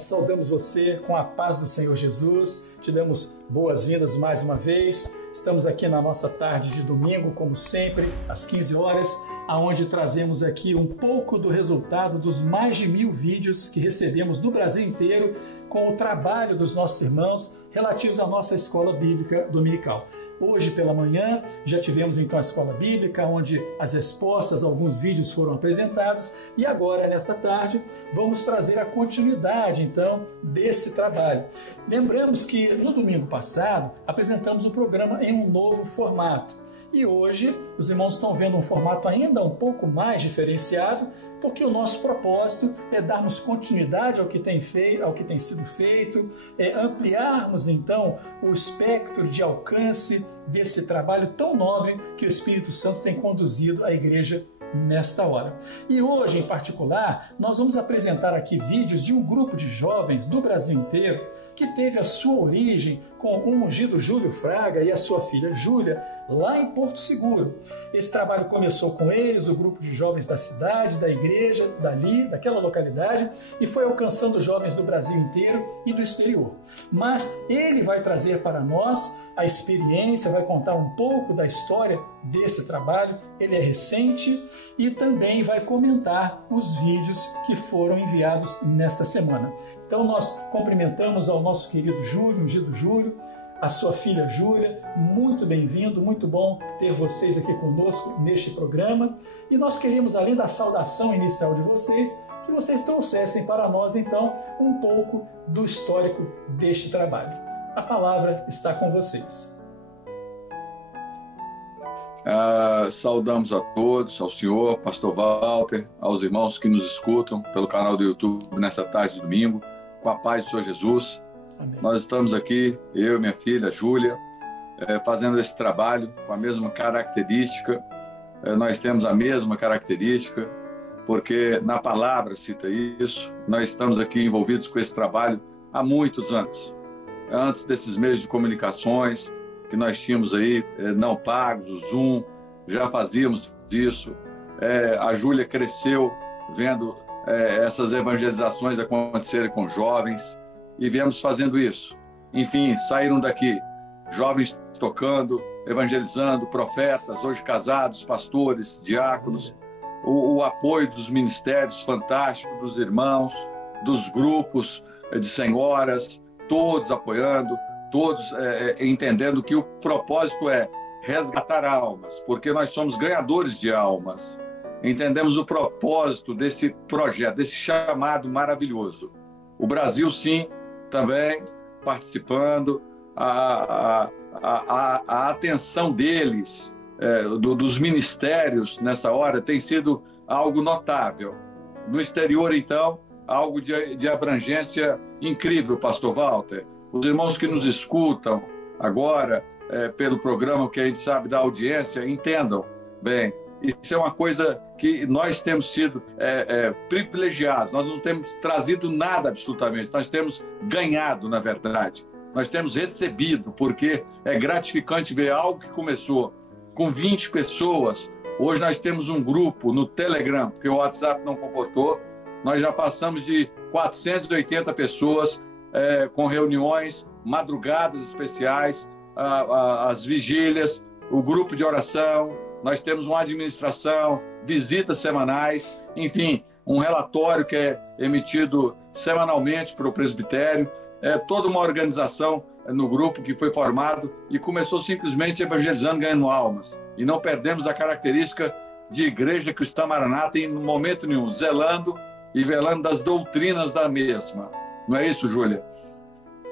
nós saudamos você com a paz do Senhor Jesus, te damos boas-vindas mais uma vez. Estamos aqui na nossa tarde de domingo, como sempre, às 15 horas, onde trazemos aqui um pouco do resultado dos mais de 1000 vídeos que recebemos do Brasil inteiro com o trabalho dos nossos irmãos relativos à nossa escola bíblica dominical. Hoje pela manhã já tivemos então a escola bíblica, onde as respostas a alguns vídeos foram apresentados, e agora nesta tarde vamos trazer a continuidade então desse trabalho. Lembramos que no domingo passado apresentamos o programa em um novo formato. E hoje os irmãos estão vendo um formato ainda um pouco mais diferenciado, porque o nosso propósito é darmos continuidade ao que tem sido feito, ampliarmos então o espectro de alcance desse trabalho tão nobre que o Espírito Santo tem conduzido a igreja nesta hora. E hoje, em particular, nós vamos apresentar aqui vídeos de um grupo de jovens do Brasil inteiro que teve a sua origem com o ungido Júlio Fraga e a sua filha Júlia, lá em Porto Seguro. Esse trabalho começou com eles, o grupo de jovens da cidade, da igreja, daquela localidade, e foi alcançando jovens do Brasil inteiro e do exterior. Mas ele vai trazer para nós a experiência, vai contar um pouco da história desse trabalho. Ele é recente e também vai comentar os vídeos que foram enviados nesta semana. Então nós cumprimentamos ao nosso querido Júlio, ungido Júlio, a sua filha Júlia, muito bem-vindo, muito bom ter vocês aqui conosco neste programa. E nós queríamos, além da saudação inicial de vocês, que vocês trouxessem para nós então um pouco do histórico deste trabalho. A palavra está com vocês. Saudamos a todos, ao senhor, pastor Walter, aos irmãos que nos escutam pelo canal do YouTube nessa tarde de domingo, com a paz do Senhor Jesus. Amém. Nós estamos aqui, eu e minha filha Júlia, fazendo esse trabalho com a mesma característica. Nós temos a mesma característica, porque na palavra cita isso. Nós estamos aqui envolvidos com esse trabalho há muitos anos. Antes desses meios de comunicações que nós tínhamos aí, não pagos, o Zoom, já fazíamos isso. A Júlia cresceu vendo essas evangelizações acontecerem com jovens e viemos fazendo isso. Enfim, saíram daqui jovens tocando, evangelizando, profetas, hoje casados, pastores, diáconos, o apoio dos ministérios fantástico, dos irmãos, dos grupos de senhoras, todos apoiando, todos entendendo que o propósito é resgatar almas, porque nós somos ganhadores de almas. Entendemos o propósito desse projeto, desse chamado maravilhoso. O Brasil, sim, também participando, a atenção deles, dos ministérios nessa hora, tem sido algo notável. No exterior, então, algo de abrangência incrível, pastor Walter. Os irmãos que nos escutam agora, pelo programa que a gente sabe da audiência, entendam bem. Isso é uma coisa que nós temos sido privilegiados. Nós não temos trazido nada absolutamente. Nós temos ganhado, na verdade. Nós temos recebido, porque é gratificante ver algo que começou com 20 pessoas. Hoje nós temos um grupo no Telegram, porque o WhatsApp não comportou. Nós já passamos de 480 pessoas com reuniões, madrugadas especiais, as vigílias, o grupo de oração. Nós temos uma administração, visitas semanais, enfim, um relatório que é emitido semanalmente para o presbitério. Toda uma organização no grupo que foi formado e começou simplesmente evangelizando, ganhando almas. E não perdemos a característica de Igreja Cristã Maranata em momento nenhum, zelando e velando das doutrinas da mesma. Não é isso, Júlia?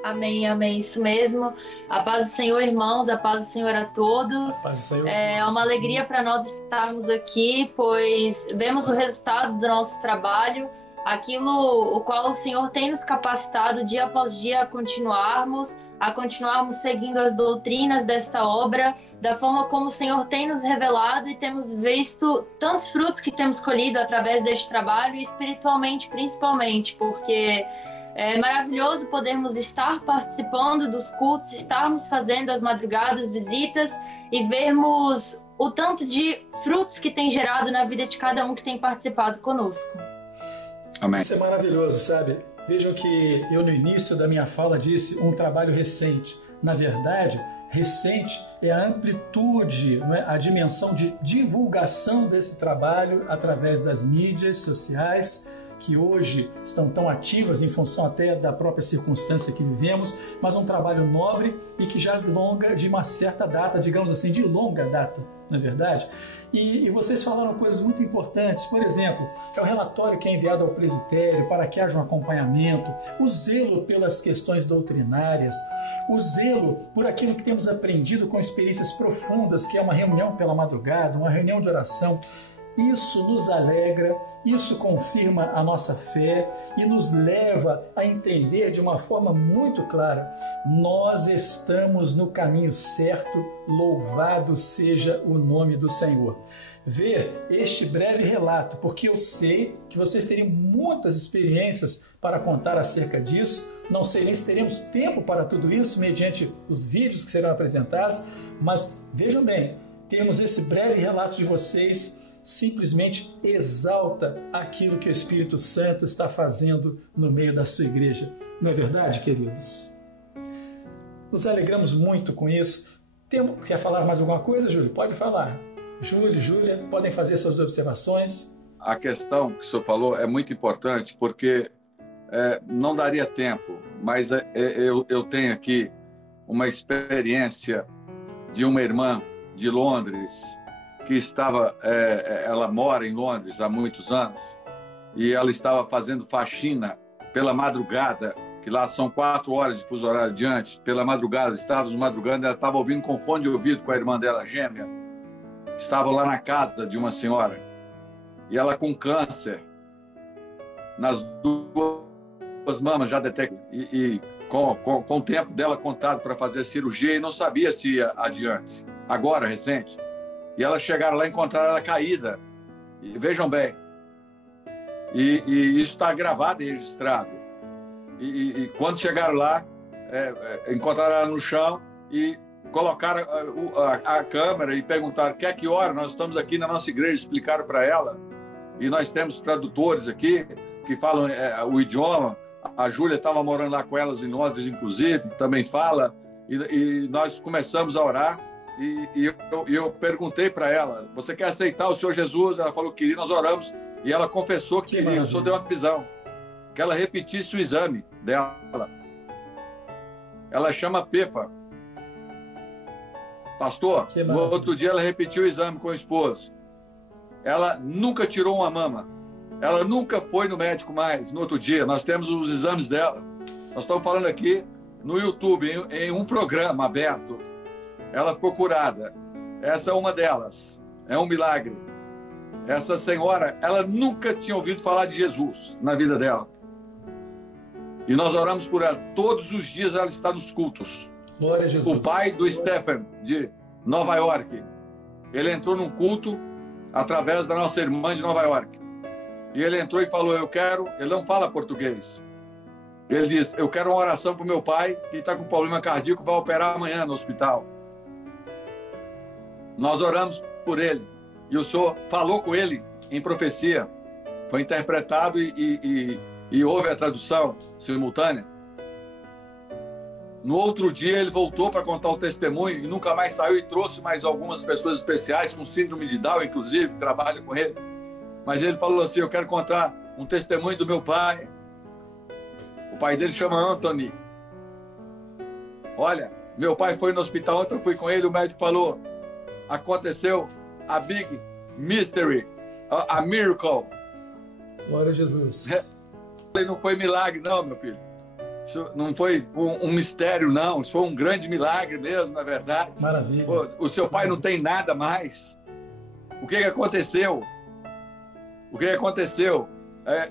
Amém, amém, isso mesmo. A paz do Senhor, irmãos, a paz do Senhor a todos. A paz do Senhor. É uma alegria para nós estarmos aqui, pois vemos o resultado do nosso trabalho, aquilo o qual o Senhor tem nos capacitado dia após dia a continuarmos seguindo as doutrinas desta obra, da forma como o Senhor tem nos revelado, e temos visto tantos frutos que temos colhido através deste trabalho, e espiritualmente principalmente, porque é maravilhoso podermos estar participando dos cultos, estarmos fazendo as madrugadas, visitas, e vermos o tanto de frutos que tem gerado na vida de cada um que tem participado conosco. Amém. Isso é maravilhoso, sabe? Vejam que eu no início da minha fala disse um trabalho recente. Na verdade, recente é a amplitude, não é? A dimensão de divulgação desse trabalho através das mídias sociais, que hoje estão tão ativas em função até da própria circunstância que vivemos, mas um trabalho nobre e que já longa de uma certa data, digamos assim, de longa data, não é verdade? E vocês falaram coisas muito importantes, por exemplo, é o relatório que é enviado ao presbitério para que haja um acompanhamento, o zelo pelas questões doutrinárias, o zelo por aquilo que temos aprendido com experiências profundas, que é uma reunião pela madrugada, uma reunião de oração. Isso nos alegra, isso confirma a nossa fé e nos leva a entender de uma forma muito clara: nós estamos no caminho certo, louvado seja o nome do Senhor. Ver este breve relato, porque eu sei que vocês teriam muitas experiências para contar acerca disso, não sei nem se teremos tempo para tudo isso mediante os vídeos que serão apresentados, mas vejam bem, termos esse breve relato de vocês simplesmente exalta aquilo que o Espírito Santo está fazendo no meio da sua igreja. Não é verdade, queridos? Nos alegramos muito com isso. Quer falar mais alguma coisa, Júlio? Pode falar. Júlio, Júlia, podem fazer suas observações. A questão que o senhor falou é muito importante, porque não daria tempo, mas eu tenho aqui uma experiência de uma irmã de Londres, que estava, ela mora em Londres há muitos anos, e ela estava fazendo faxina pela madrugada, que lá são 4 horas de fuso horário adiante, pela madrugada, estávamos madrugando, ela estava ouvindo com fone de ouvido com a irmã dela, gêmea, estava lá na casa de uma senhora, e ela com câncer, nas 2 mamas já detectada, e com o tempo dela contado para fazer cirurgia, e não sabia se ia adiante, agora, recente. E elas chegaram lá e encontraram ela caída. E, vejam bem, e isso está gravado e registrado. E quando chegaram lá, encontraram ela no chão e colocaram a câmera e perguntaram: quer que hora? Nós estamos aqui na nossa igreja, explicaram para ela. E nós temos tradutores aqui que falam o idioma. A Júlia estava morando lá com elas em Londres, inclusive, também fala. E nós começamos a orar. E eu perguntei para ela: você quer aceitar o Senhor Jesus? Ela falou que queria, nós oramos. E ela confessou que queria. O Senhor deu uma visão, que ela repetisse o exame dela. Ela chama Pepa. Pastor, no outro dia ela repetiu o exame com o esposo. Ela nunca tirou uma mama. Ela nunca foi no médico mais. No outro dia, nós temos os exames dela. Nós estamos falando aqui no YouTube, em um programa aberto. Ela ficou curada. Essa é uma delas. É um milagre. Essa senhora, ela nunca tinha ouvido falar de Jesus na vida dela. E nós oramos por ela. Todos os dias ela está nos cultos. Glória a Jesus. O pai do Stephen, de Nova York, ele entrou num culto através da nossa irmã de Nova York. E ele entrou e falou: eu quero... Ele não fala português. Ele diz: eu quero uma oração para o meu pai, que está com problema cardíaco, vai operar amanhã no hospital. Nós oramos por ele. E o Senhor falou com ele em profecia. Foi interpretado e houve a tradução simultânea. No outro dia, ele voltou para contar o testemunho e nunca mais saiu, e trouxe mais algumas pessoas especiais, com síndrome de Down, inclusive, que trabalham com ele. Mas ele falou assim: eu quero contar um testemunho do meu pai. O pai dele chama Anthony. Olha, meu pai foi no hospital ontem, eu fui com ele, o médico falou: aconteceu a big mystery, a miracle. Glória a Jesus. Não foi milagre, não, meu filho. Isso não foi um mistério, não. Isso foi um grande milagre mesmo, na verdade. Maravilha. O seu pai não tem nada mais. O que aconteceu? O que aconteceu?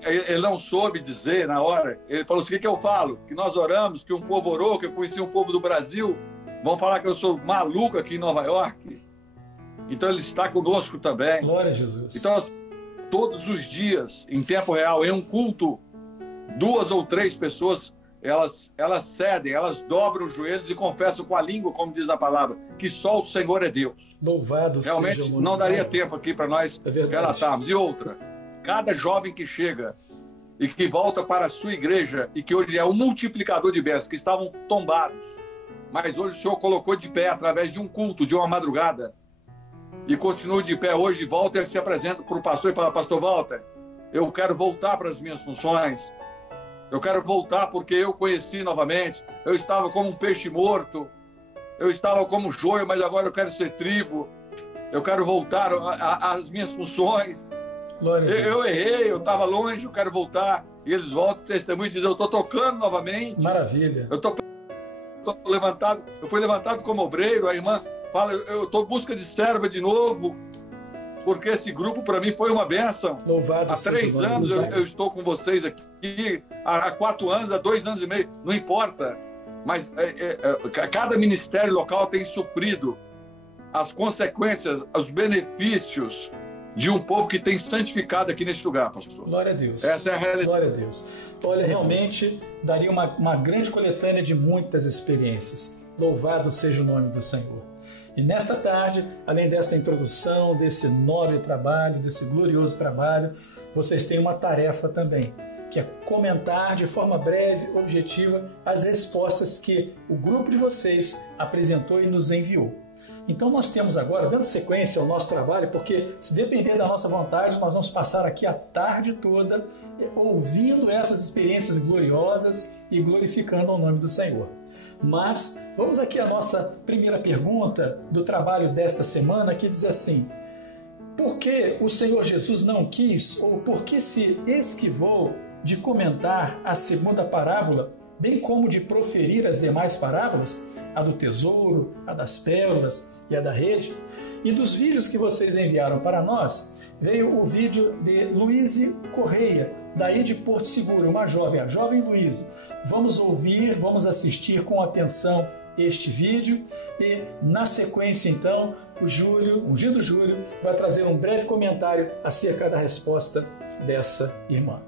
Ele não soube dizer na hora. Ele falou assim: o que eu falo? Que nós oramos, que um povo orou, que eu conheci um povo do Brasil. Vão falar que eu sou maluco aqui em Nova York. Então ele está conosco também. Glória a Jesus. Então, todos os dias, em tempo real, em um culto, 2 ou 3 pessoas, elas cedem, elas dobram os joelhos e confessam com a língua, como diz na palavra, que só o Senhor é Deus. Louvado realmente seja o não daria tempo aqui para nós relatarmos. E outra, cada jovem que chega e que volta para a sua igreja e que hoje é o multiplicador de bênçãos, que estavam tombados. Mas hoje o Senhor colocou de pé através de um culto, de uma madrugada. E continua de pé hoje, volta e se apresenta para o pastor e para o pastor Walter. Eu quero voltar para as minhas funções. Eu quero voltar porque eu conheci novamente. Eu estava como um peixe morto. Eu estava como joio, mas agora eu quero ser trigo. Eu quero voltar às minhas funções. Eu errei, eu estava longe, eu quero voltar. E eles voltam, testemunho e dizem, eu estou tocando novamente. Maravilha. Eu estou levantado, eu fui levantado como obreiro. A irmã fala, eu estou em busca de serva de novo, porque esse grupo para mim foi uma bênção. Louvado. Há 3 anos eu estou com vocês aqui, há 4 anos, há 2 anos e meio, não importa. Mas cada ministério local tem sofrido as consequências, os benefícios de um povo que tem santificado aqui neste lugar, pastor. Glória a Deus. Essa é a realidade. Glória a Deus. Olha, realmente daria uma grande coletânea de muitas experiências. Louvado seja o nome do Senhor. E nesta tarde, além desta introdução, desse nobre trabalho, desse glorioso trabalho, vocês têm uma tarefa também, que é comentar de forma breve, objetiva, as respostas que o grupo de vocês apresentou e nos enviou. Então nós temos agora, dando sequência ao nosso trabalho, porque se depender da nossa vontade, nós vamos passar aqui a tarde toda ouvindo essas experiências gloriosas e glorificando o nome do Senhor. Mas vamos aqui à nossa primeira pergunta do trabalho desta semana, que diz assim: por que o Senhor Jesus não quis, ou por que se esquivou de comentar a segunda parábola, bem como de proferir as demais parábolas, a do tesouro, a das pérolas e a da rede? E dos vídeos que vocês enviaram para nós, veio o vídeo de Luíse Correia, daí de Porto Seguro, uma jovem, a jovem Luíse. Vamos ouvir, vamos assistir com atenção este vídeo e, na sequência, então, o Ungido Júlio vai trazer um breve comentário acerca da resposta dessa irmã.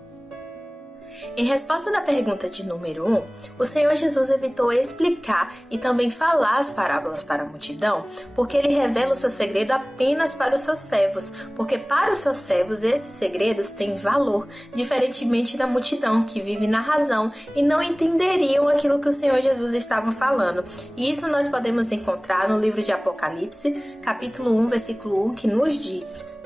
Em resposta da pergunta de número 1, o Senhor Jesus evitou explicar e também falar as parábolas para a multidão, porque ele revela o seu segredo apenas para os seus servos, porque para os seus servos esses segredos têm valor, diferentemente da multidão que vive na razão e não entenderiam aquilo que o Senhor Jesus estava falando. E isso nós podemos encontrar no livro de Apocalipse, capítulo 1, versículo 1, que nos diz: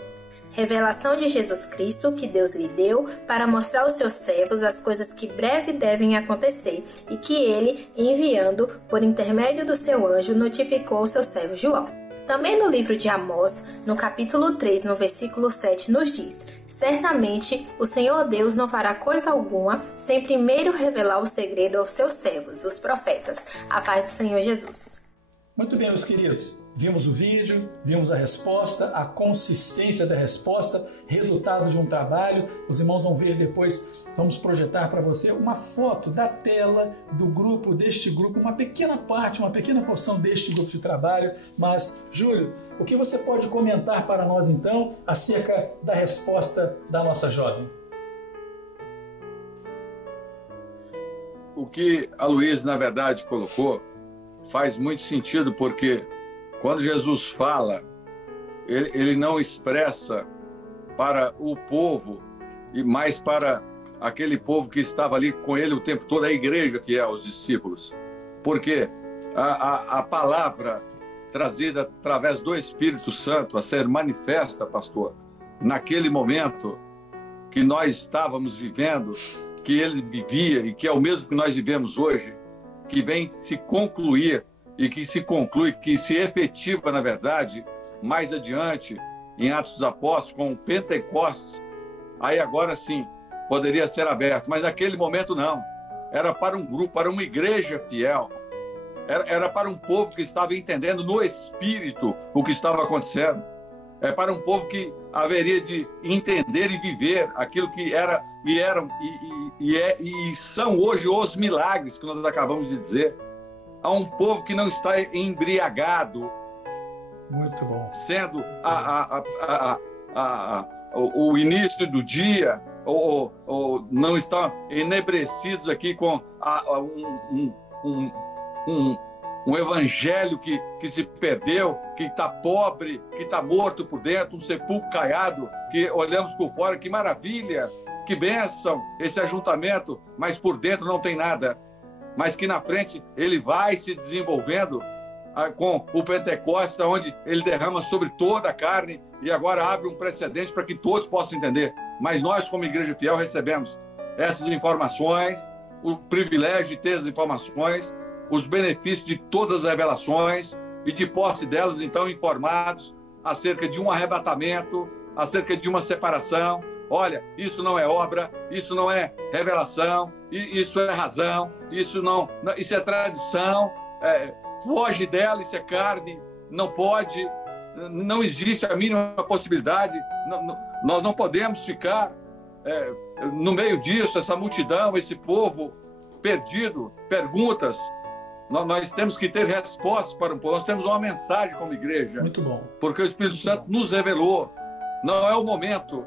revelação de Jesus Cristo que Deus lhe deu para mostrar aos seus servos as coisas que breve devem acontecer e que ele, enviando por intermédio do seu anjo, notificou ao seu servo João. Também no livro de Amós, no capítulo 3, no versículo 7, nos diz: certamente o Senhor Deus não fará coisa alguma sem primeiro revelar o segredo aos seus servos, os profetas. A paz do Senhor Jesus. Muito bem, meus queridos. Vimos o vídeo, vimos a resposta, a consistência da resposta, resultado de um trabalho. Os irmãos vão ver depois, vamos projetar para você uma foto da tela do grupo, deste grupo, uma pequena parte, uma pequena porção deste grupo de trabalho. Mas, Júlio, o que você pode comentar para nós então acerca da resposta da nossa jovem? O que a Luísa, na verdade, colocou faz muito sentido, porque quando Jesus fala, ele não expressa para o povo, e mais para aquele povo que estava ali com ele o tempo todo, a igreja que é os discípulos. Porque a palavra trazida através do Espírito Santo a ser manifesta, pastor, naquele momento que nós estávamos vivendo, que ele vivia e que é o mesmo que nós vivemos hoje, que vem se concluir e que se conclui, que se efetiva, na verdade, mais adiante, em Atos dos Apóstolos, com o Pentecostes, aí agora sim, poderia ser aberto. Mas naquele momento não. Era para um grupo, para uma igreja fiel. Era para um povo que estava entendendo no Espírito o que estava acontecendo. É para um povo que haveria de entender e viver aquilo que era e eram e são hoje os milagres que nós acabamos de dizer. Há um povo que não está embriagado. Muito bom. Sendo o início do dia, ou não estão enebrecidos aqui com um evangelho que se perdeu, que está pobre, que está morto por dentro, um sepulcro caiado, que olhamos por fora, que maravilha, que bênção esse ajuntamento, mas por dentro não tem nada. Mas que na frente ele vai se desenvolvendo com o Pentecostes, onde ele derrama sobre toda a carne e agora abre um precedente para que todos possam entender. Mas nós, como Igreja Fiel, recebemos essas informações, o privilégio de ter as informações, os benefícios de todas as revelações e de posse delas, então, informados acerca de um arrebatamento, acerca de uma separação. Olha, isso não é obra, isso não é revelação, isso é razão, isso é tradição, foge dela, isso é carne, não pode, não existe a mínima possibilidade, nós não podemos ficar no meio disso, essa multidão, esse povo perdido, perguntas. Nós temos que ter respostas para o povo, nós temos uma mensagem como igreja. Muito bom. Porque o Espírito Santo nos revelou, não é o momento,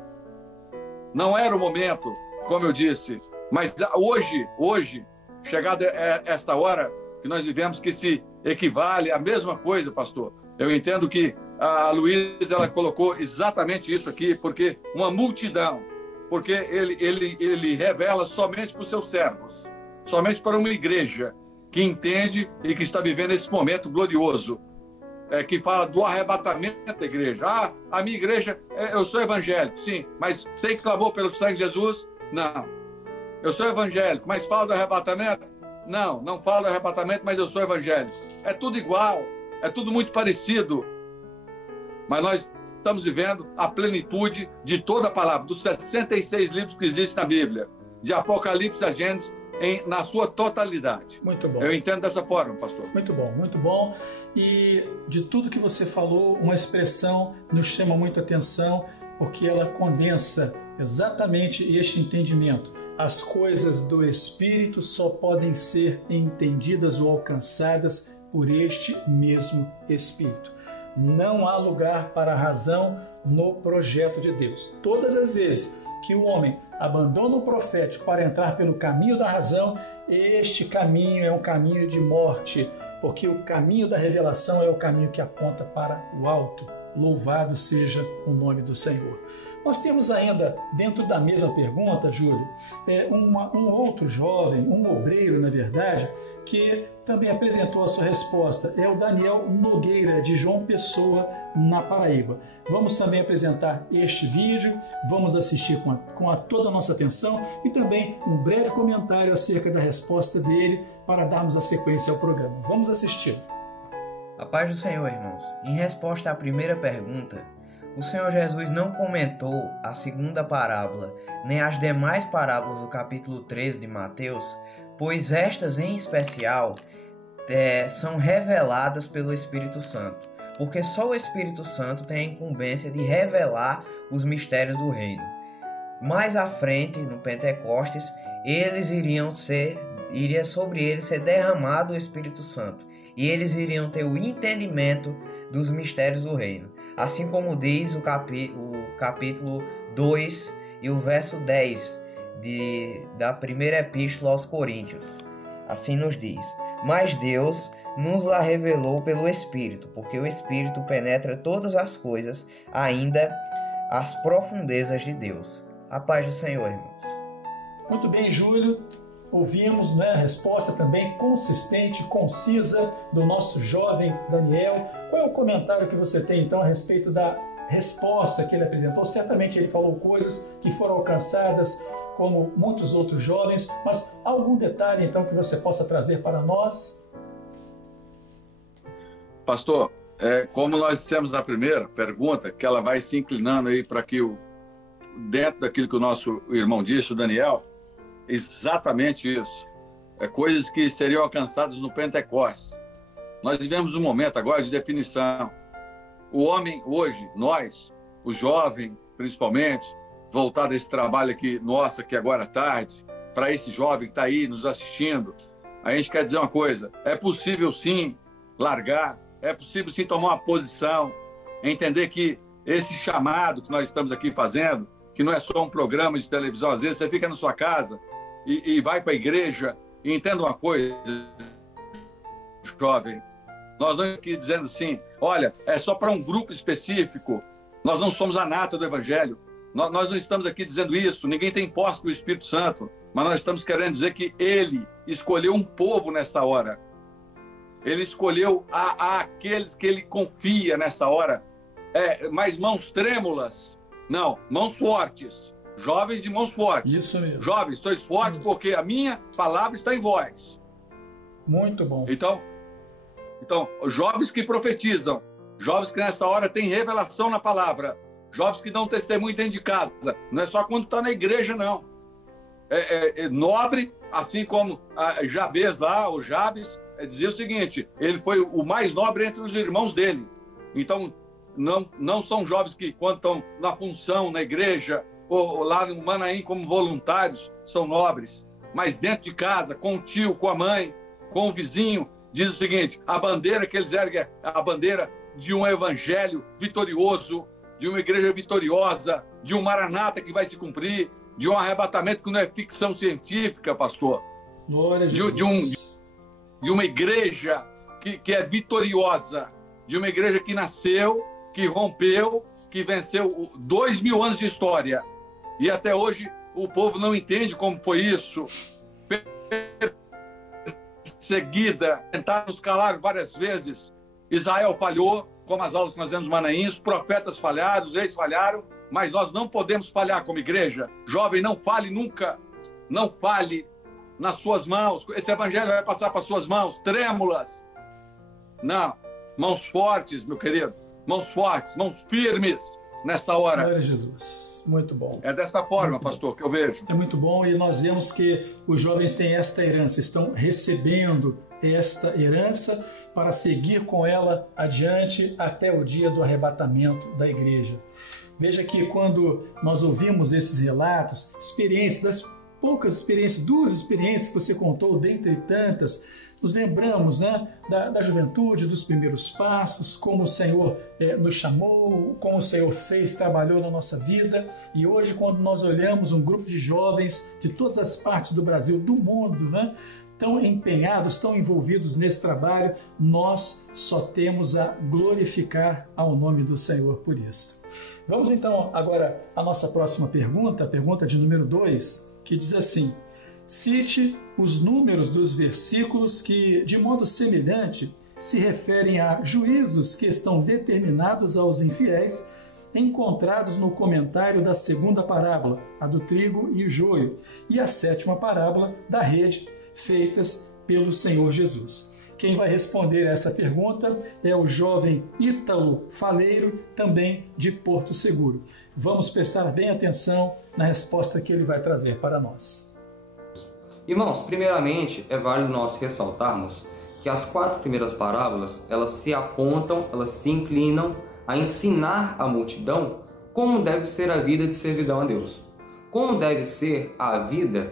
não era o momento, como eu disse, mas hoje, chegada esta hora que nós vivemos, que se equivale à mesma coisa, pastor. Eu entendo que a Luísa, ela colocou exatamente isso aqui, porque uma multidão, porque ele revela somente para os seus servos, somente para uma igreja que entende e que está vivendo esse momento glorioso, que fala do arrebatamento da igreja. A minha igreja, eu sou evangélico, sim, mas tem clamor pelo sangue de Jesus? Não. Eu sou evangélico, mas falo do arrebatamento? Não falo do arrebatamento, mas eu sou evangélico. É tudo igual, é tudo muito parecido. Mas nós estamos vivendo a plenitude de toda a palavra, dos 66 livros que existem na Bíblia, de Apocalipse a Gênesis, na sua totalidade. Muito bom. Eu entendo dessa forma, pastor. Muito bom, muito bom. E de tudo que você falou, uma expressão nos chama muito a atenção, porque ela condensa exatamente este entendimento. As coisas do Espírito só podem ser entendidas ou alcançadas por este mesmo Espírito. Não há lugar para a razão no projeto de Deus. Todas as vezes que o homem abandona o profético para entrar pelo caminho da razão, este caminho é um caminho de morte, porque o caminho da revelação é o caminho que aponta para o alto. Louvado seja o nome do Senhor. Nós temos ainda, dentro da mesma pergunta, Júlio, um outro jovem, um obreiro, na verdade, que também apresentou a sua resposta. É o Daniel Nogueira, de João Pessoa, na Paraíba. Vamos também apresentar este vídeo, vamos assistir com toda a nossa atenção e também um breve comentário acerca da resposta dele para darmos a sequência ao programa. Vamos assistir. A paz do Senhor, irmãos. Em resposta à primeira pergunta, o Senhor Jesus não comentou a segunda parábola, nem as demais parábolas do capítulo 13 de Mateus, pois estas em especial são reveladas pelo Espírito Santo, porque só o Espírito Santo tem a incumbência de revelar os mistérios do reino. Mais à frente, no Pentecostes, iria sobre eles ser derramado o Espírito Santo, e eles iriam ter o entendimento dos mistérios do reino. Assim como diz o capítulo 2 e o verso 10 da primeira epístola aos Coríntios. Assim nos diz: mas Deus nos la revelou pelo Espírito, porque o Espírito penetra todas as coisas, ainda as profundezas de Deus. A paz do Senhor, irmãos. Muito bem, Júlio. Ouvimos, a resposta também consistente, concisa do nosso jovem Daniel. Qual é o comentário que você tem, então, a respeito da resposta que ele apresentou? Certamente ele falou coisas que foram alcançadas, como muitos outros jovens, mas algum detalhe, então, que você possa trazer para nós? Pastor, como nós dissemos na primeira pergunta, que ela vai se inclinando aí para que, dentro daquilo que o nosso irmão disse, o Daniel, exatamente isso. Coisas que seriam alcançadas no Pentecostes. Nós vivemos um momento agora de definição. O homem hoje, nós, o jovem principalmente, voltado a esse trabalho aqui, nosso, aqui agora à tarde, para esse jovem que está aí nos assistindo, a gente quer dizer uma coisa: é possível sim largar, é possível sim tomar uma posição, entender que esse chamado que nós estamos aqui fazendo, que não é só um programa de televisão, às vezes você fica na sua casa e vai para a igreja, e entenda uma coisa, jovem, nós não estamos aqui dizendo assim, olha, é só para um grupo específico, nós não somos a nata do Evangelho, Nós não estamos aqui dizendo isso, ninguém tem posse do Espírito Santo, mas nós estamos querendo dizer que ele escolheu um povo nessa hora. Ele escolheu aqueles que ele confia nessa hora. Mas mãos trêmulas? Não, mãos fortes. Jovens de mãos fortes. Isso mesmo. Jovens, sois fortes porque a minha palavra está em vós. Muito bom. Então, jovens que profetizam, jovens que nessa hora têm revelação na palavra, jovens que dão testemunho dentro de casa. Não é só quando está na igreja, não. Nobre, assim como Jabes lá, o Jabes, dizia o seguinte, ele foi o mais nobre entre os irmãos dele. Então, não são jovens que, quando estão na função, na igreja, ou lá no Manaim como voluntários, são nobres. Mas dentro de casa, com o tio, com a mãe, com o vizinho, diz o seguinte, a bandeira que eles erguem é a bandeira de um evangelho vitorioso, de uma igreja vitoriosa, de um maranata que vai se cumprir, de um arrebatamento que não é ficção científica, pastor. Glória a Jesus. De uma igreja que é vitoriosa, de uma igreja que nasceu, que rompeu, que venceu 2000 anos de história. E até hoje o povo não entende como foi isso. Perseguida, tentaram nos calar várias vezes. Israel falhou, como as aulas que nós vemos Manaim, os profetas falharam, os reis falharam, mas nós não podemos falhar como igreja. Jovem, não fale nunca, não fale nas suas mãos. Esse evangelho vai passar para suas mãos, trêmulas. Não, mãos fortes, meu querido, mãos fortes, mãos firmes nesta hora. Glória a Jesus, muito bom. É desta forma, pastor, que eu vejo. É muito bom e nós vemos que os jovens têm esta herança, estão recebendo esta herança para seguir com ela adiante até o dia do arrebatamento da igreja. Veja que quando nós ouvimos esses relatos, experiências, das poucas experiências, 2 experiências que você contou, dentre tantas, nos lembramos, né, da juventude, dos primeiros passos, como o Senhor nos chamou, como o Senhor fez, trabalhou na nossa vida. E hoje, quando nós olhamos um grupo de jovens de todas as partes do Brasil, do mundo, né, tão empenhados, tão envolvidos nesse trabalho, nós só temos a glorificar ao nome do Senhor por isso. Vamos então agora à nossa próxima pergunta, a pergunta de número 2, que diz assim: cite os números dos versículos que, de modo semelhante, se referem a juízos que estão determinados aos infiéis, encontrados no comentário da 2ª parábola, a do trigo e o joio, e a 7ª parábola da rede, feitas pelo Senhor Jesus. Quem vai responder essa pergunta é o jovem Ítalo Faleiro, também de Porto Seguro. Vamos prestar bem atenção na resposta que ele vai trazer para nós. Irmãos, primeiramente é válido nós ressaltarmos que as 4 primeiras parábolas, elas se apontam, elas se inclinam a ensinar a multidão como deve ser a vida de servidão a Deus. Como deve ser a vida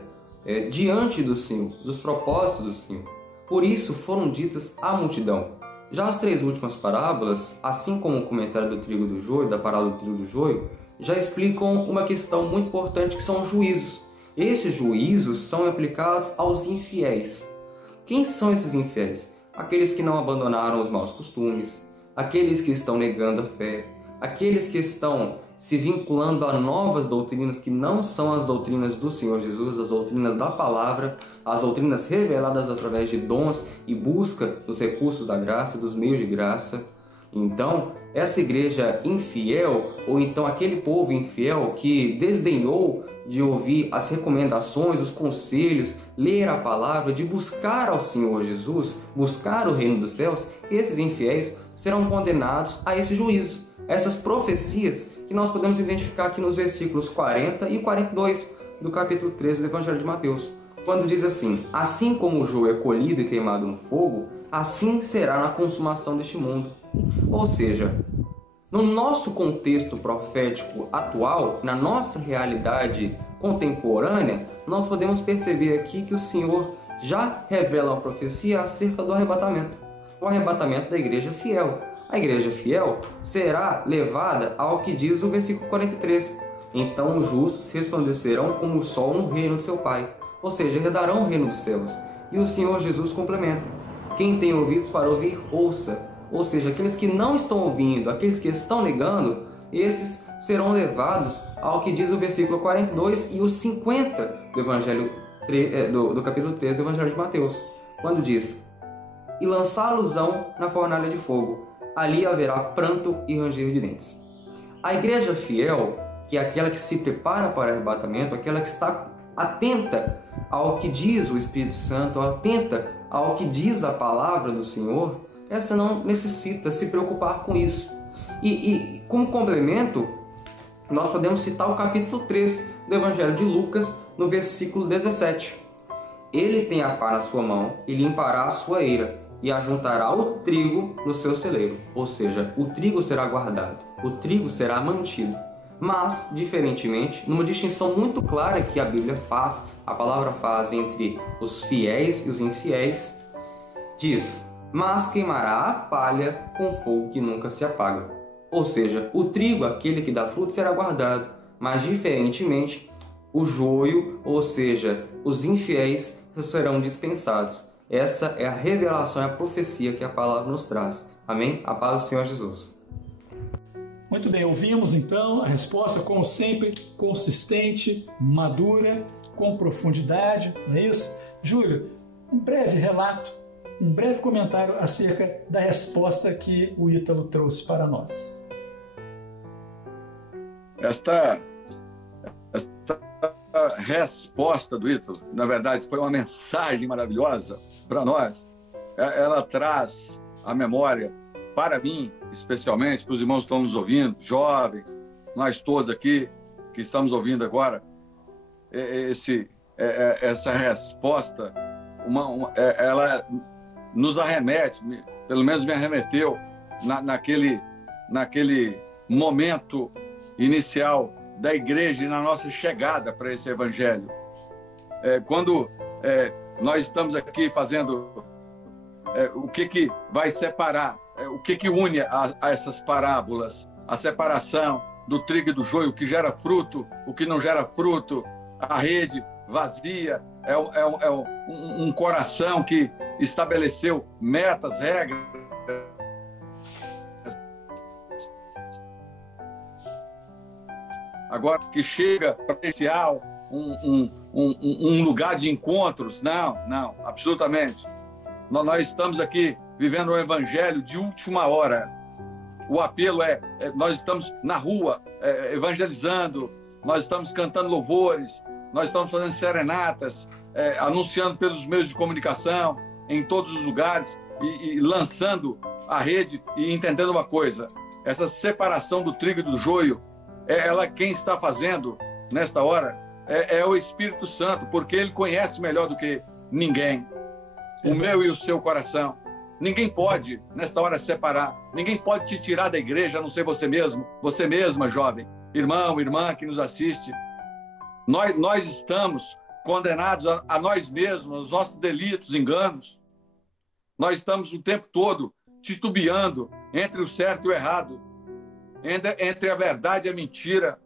diante do Senhor, dos propósitos do Senhor. Por isso foram ditas à multidão. Já as 3 últimas parábolas, assim como o comentário do trigo e do joio, da parábola do trigo e do joio, já explicam uma questão muito importante que são os juízos. Esses juízos são aplicados aos infiéis. Quem são esses infiéis? Aqueles que não abandonaram os maus costumes, aqueles que estão negando a fé, aqueles que estão se vinculando a novas doutrinas que não são as doutrinas do Senhor Jesus, as doutrinas da palavra, as doutrinas reveladas através de dons e busca dos recursos da graça, dos meios de graça. Então, essa igreja infiel, ou então aquele povo infiel que desdenhou de ouvir as recomendações, os conselhos, ler a palavra, de buscar ao Senhor Jesus, buscar o reino dos céus, esses infiéis serão condenados a esse juízo. Essas profecias que nós podemos identificar aqui nos versículos 40 e 42 do capítulo 13 do Evangelho de Mateus, quando diz assim: assim como o joio é colhido e queimado no fogo, assim será na consumação deste mundo. Ou seja, no nosso contexto profético atual, na nossa realidade contemporânea, nós podemos perceber aqui que o Senhor já revela uma profecia acerca do arrebatamento. O arrebatamento da igreja fiel. A igreja fiel será levada ao que diz o versículo 43. Então os justos resplandecerão como o sol no reino de seu Pai. Ou seja, herdarão o reino dos céus. E o Senhor Jesus complementa: quem tem ouvidos para ouvir, ouça. Ou seja, aqueles que não estão ouvindo, aqueles que estão negando, esses serão levados ao que diz o versículo 42 e o 50 do Evangelho do capítulo 13 do Evangelho de Mateus, quando diz: e lançá-los-ão na fornalha de fogo, ali haverá pranto e ranger de dentes. A igreja fiel, que é aquela que se prepara para o arrebatamento, aquela que está atenta ao que diz o Espírito Santo, atenta ao que diz a palavra do Senhor, essa não necessita se preocupar com isso. E como complemento, nós podemos citar o capítulo 3 do Evangelho de Lucas, no versículo 17. Ele tem a pá na sua mão e limpará a sua eira, e ajuntará o trigo no seu celeiro. Ou seja, o trigo será guardado, o trigo será mantido. Mas, diferentemente, numa distinção muito clara que a Bíblia faz, a palavra faz entre os fiéis e os infiéis, diz: mas queimará a palha com fogo que nunca se apaga. Ou seja, o trigo, aquele que dá fruto, será guardado, mas diferentemente, o joio, ou seja, os infiéis, serão dispensados. Essa é a revelação, é a profecia que a palavra nos traz. Amém? A paz do Senhor Jesus. Muito bem, ouvimos então a resposta, como sempre, consistente, madura, com profundidade, não é isso? Júlio, um breve relato, um breve comentário acerca da resposta que o Ítalo trouxe para nós. Esta resposta do Ítalo, na verdade, foi uma mensagem maravilhosa para nós. Ela traz a memória, para mim, especialmente, para os irmãos que estão nos ouvindo, jovens, nós todos aqui que estamos ouvindo agora, essa resposta, ela nos arremete, pelo menos me arremeteu naquele momento inicial da igreja e na nossa chegada para esse evangelho. Quando nós estamos aqui fazendo o que vai separar, o que une a essas parábolas, a separação do trigo e do joio, o que gera fruto, o que não gera fruto, a rede vazia, um coração que estabeleceu metas, regras, agora que chega presencial, um lugar de encontros. Não, absolutamente. Nós estamos aqui vivendo um evangelho de última hora. O apelo nós estamos na rua evangelizando, nós estamos cantando louvores, nós estamos fazendo serenatas, anunciando pelos meios de comunicação, em todos os lugares, e lançando a rede e entendendo uma coisa: essa separação do trigo e do joio, quem está fazendo nesta hora é o Espírito Santo, porque ele conhece melhor do que ninguém o meu e o seu coração. Ninguém pode, nesta hora, separar. Ninguém pode te tirar da igreja, a não ser você mesmo, você mesma, jovem, irmão, irmã que nos assiste. Nós estamos condenados a nós mesmos, aos nossos delitos, enganos. Nós estamos o tempo todo titubeando entre o certo e o errado, entre a verdade e a mentira.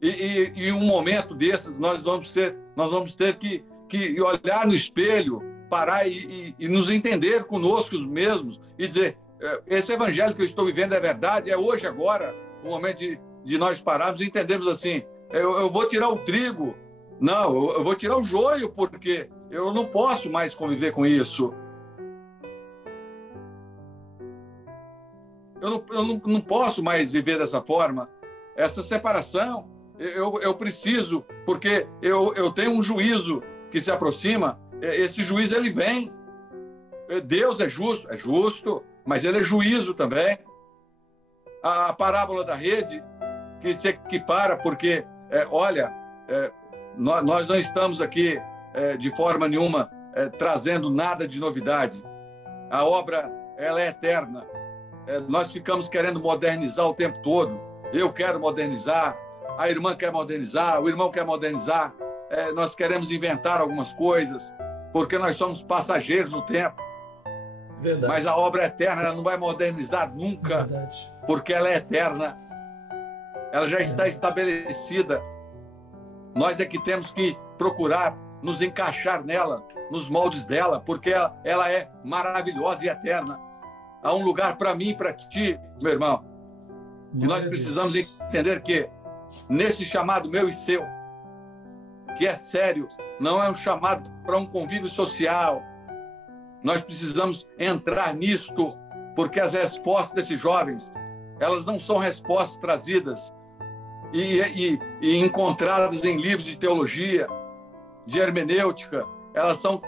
E um momento desses, nós vamos ter que olhar no espelho, parar e nos entender conosco mesmos e dizer: esse evangelho que eu estou vivendo é verdade, é hoje, agora, o momento de nós pararmos e entendermos assim: eu vou tirar o trigo, não, eu vou tirar o joio, porque eu não posso mais conviver com isso. Eu não posso mais viver dessa forma. Essa separação, eu preciso, porque eu tenho um juízo que se aproxima. Esse juízo, ele vem. Deus é justo, mas ele é juízo também. A parábola da rede, que se equipara, porque, nós não estamos aqui de forma nenhuma trazendo nada de novidade. A obra, ela é eterna. Nós ficamos querendo modernizar o tempo todo. Eu quero modernizar, a irmã quer modernizar, o irmão quer modernizar. Nós queremos inventar algumas coisas, porque nós somos passageiros no tempo. Verdade. Mas a obra eterna, ela não vai modernizar nunca. Verdade. Porque ela é eterna. Ela já está estabelecida. Nós é que temos que procurar nos encaixar nela, nos moldes dela, porque ela é maravilhosa e eterna. Há um lugar para mim e para ti, meu irmão. E nós precisamos entender que, nesse chamado meu e seu, que é sério, não é um chamado para um convívio social, nós precisamos entrar nisto, porque as respostas desses jovens, elas não são respostas trazidas e encontradas em livros de teologia, de hermenêutica, elas são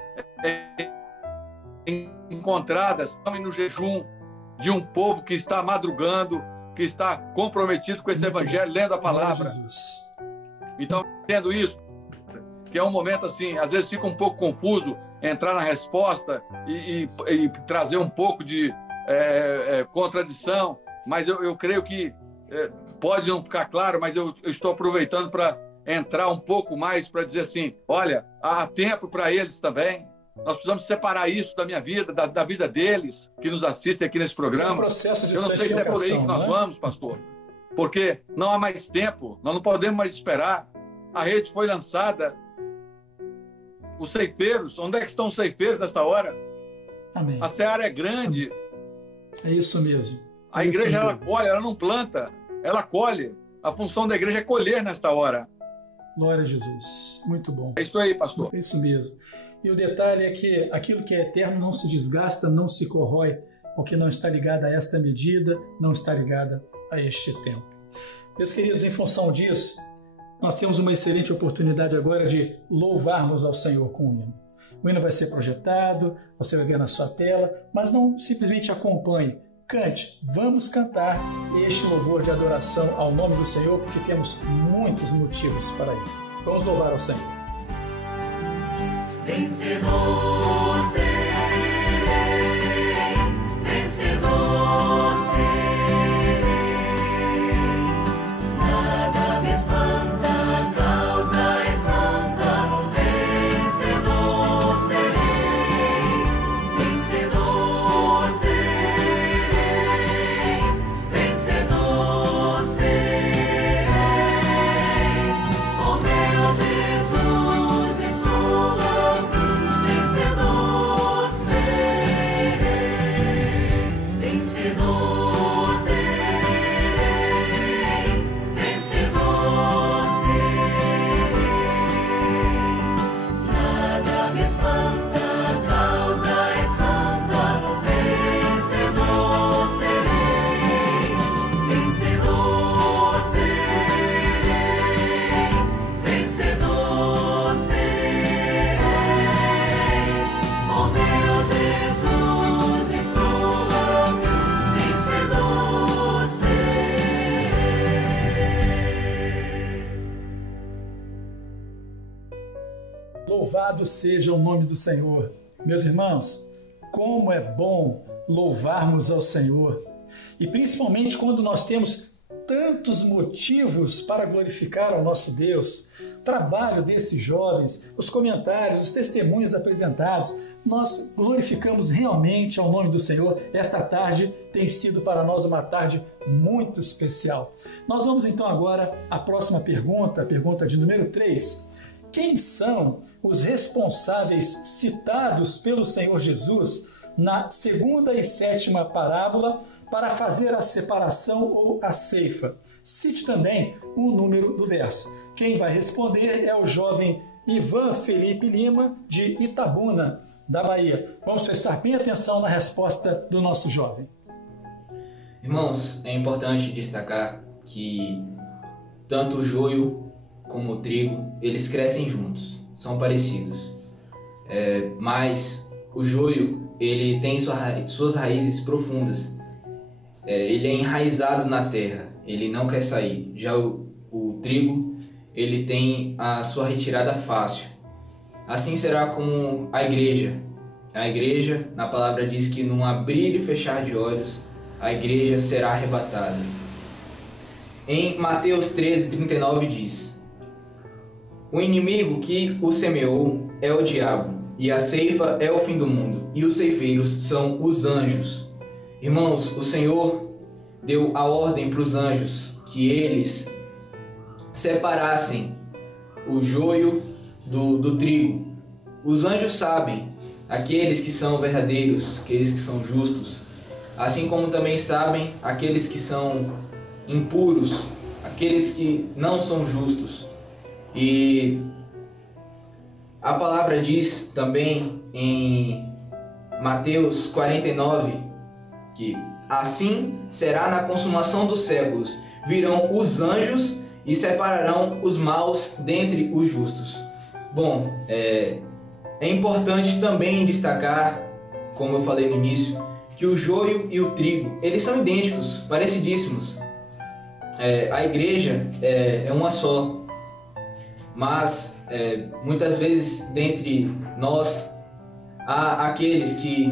encontradas no jejum de um povo que está madrugando, que está comprometido com esse evangelho, lendo a palavra. Então, tendo isso, que é um momento assim, às vezes fica um pouco confuso entrar na resposta e trazer um pouco de contradição, mas eu creio que pode não ficar claro, mas eu estou aproveitando para entrar um pouco mais para dizer assim, olha, há tempo para eles também. Nós precisamos separar isso da minha vida, da vida deles, que nos assistem aqui nesse programa. É um processo de eu não sei se é por aí que nós vamos, pastor, porque não há mais tempo, nós não podemos mais esperar. A rede foi lançada. Os ceifeiros, onde é que estão os ceifeiros nesta hora? Amém. A seara é grande. É isso mesmo. A igreja, ela colhe, ela não planta, ela colhe. A função da igreja é colher nesta hora. Glória a Jesus. Muito bom. É isso aí, pastor. É isso mesmo. E o detalhe é que aquilo que é eterno não se desgasta, não se corrói, porque não está ligado a esta medida, não está ligada a este tempo. Meus queridos, em função disso, nós temos uma excelente oportunidade agora de louvarmos ao Senhor com o hino. O hino vai ser projetado, você vai ver na sua tela, mas não simplesmente acompanhe. Cante, vamos cantar este louvor de adoração ao nome do Senhor, porque temos muitos motivos para isso. Vamos louvar ao Senhor. Vencedor serei, vencedor serei, nada me espanta, a causa é santa, vencedor serei, vencedor serei, vencedor serei, oh meu Jesus e sua vencedor serei, vencedor serei, vencedor serei, nada me espanta, a causa é santa, vencedor serei, vencedor serei, vencedor serei. Oh meu Jesus e sua vencedor serei. Louvado seja o nome do Senhor. Meus irmãos, como é bom louvarmos ao Senhor. E principalmente quando nós temos tantos motivos para glorificar ao nosso Deus. O trabalho desses jovens, os comentários, os testemunhos apresentados, nós glorificamos realmente ao nome do Senhor. Esta tarde tem sido para nós uma tarde muito especial. Nós vamos então agora à próxima pergunta, a pergunta de número 3. Quem são os responsáveis citados pelo Senhor Jesus na segunda e sétima parábola para fazer a separação ou a ceifa? Cite também o número do verso. Quem vai responder é o jovem Ivan Felipe Lima, de Itabuna, da Bahia. Vamos prestar bem atenção na resposta do nosso jovem. Irmãos, é importante destacar que tanto o joio como o trigo, eles crescem juntos, são parecidos. Mas o joio, ele tem suas raízes profundas. Ele é enraizado na terra, ele não quer sair. Já o trigo, ele tem a sua retirada fácil. Assim será como a igreja. A igreja, na palavra diz que num abrir e fechar de olhos, a igreja será arrebatada. Em Mateus 13:39 diz: o inimigo que o semeou é o diabo, e a ceifa é o fim do mundo, e os ceifeiros são os anjos. Irmãos, o Senhor deu a ordem para os anjos que eles separassem o joio do trigo. Os anjos sabem, aqueles que são verdadeiros, aqueles que são justos, assim como também sabem aqueles que são impuros, aqueles que não são justos. E a palavra diz também em Mateus 49 que assim será na consumação dos séculos. Virão os anjos e separarão os maus dentre os justos. Bom, é importante também destacar, como eu falei no início, que o joio e o trigo, eles são idênticos, parecidíssimos. A igreja é uma só, mas muitas vezes dentre nós há aqueles que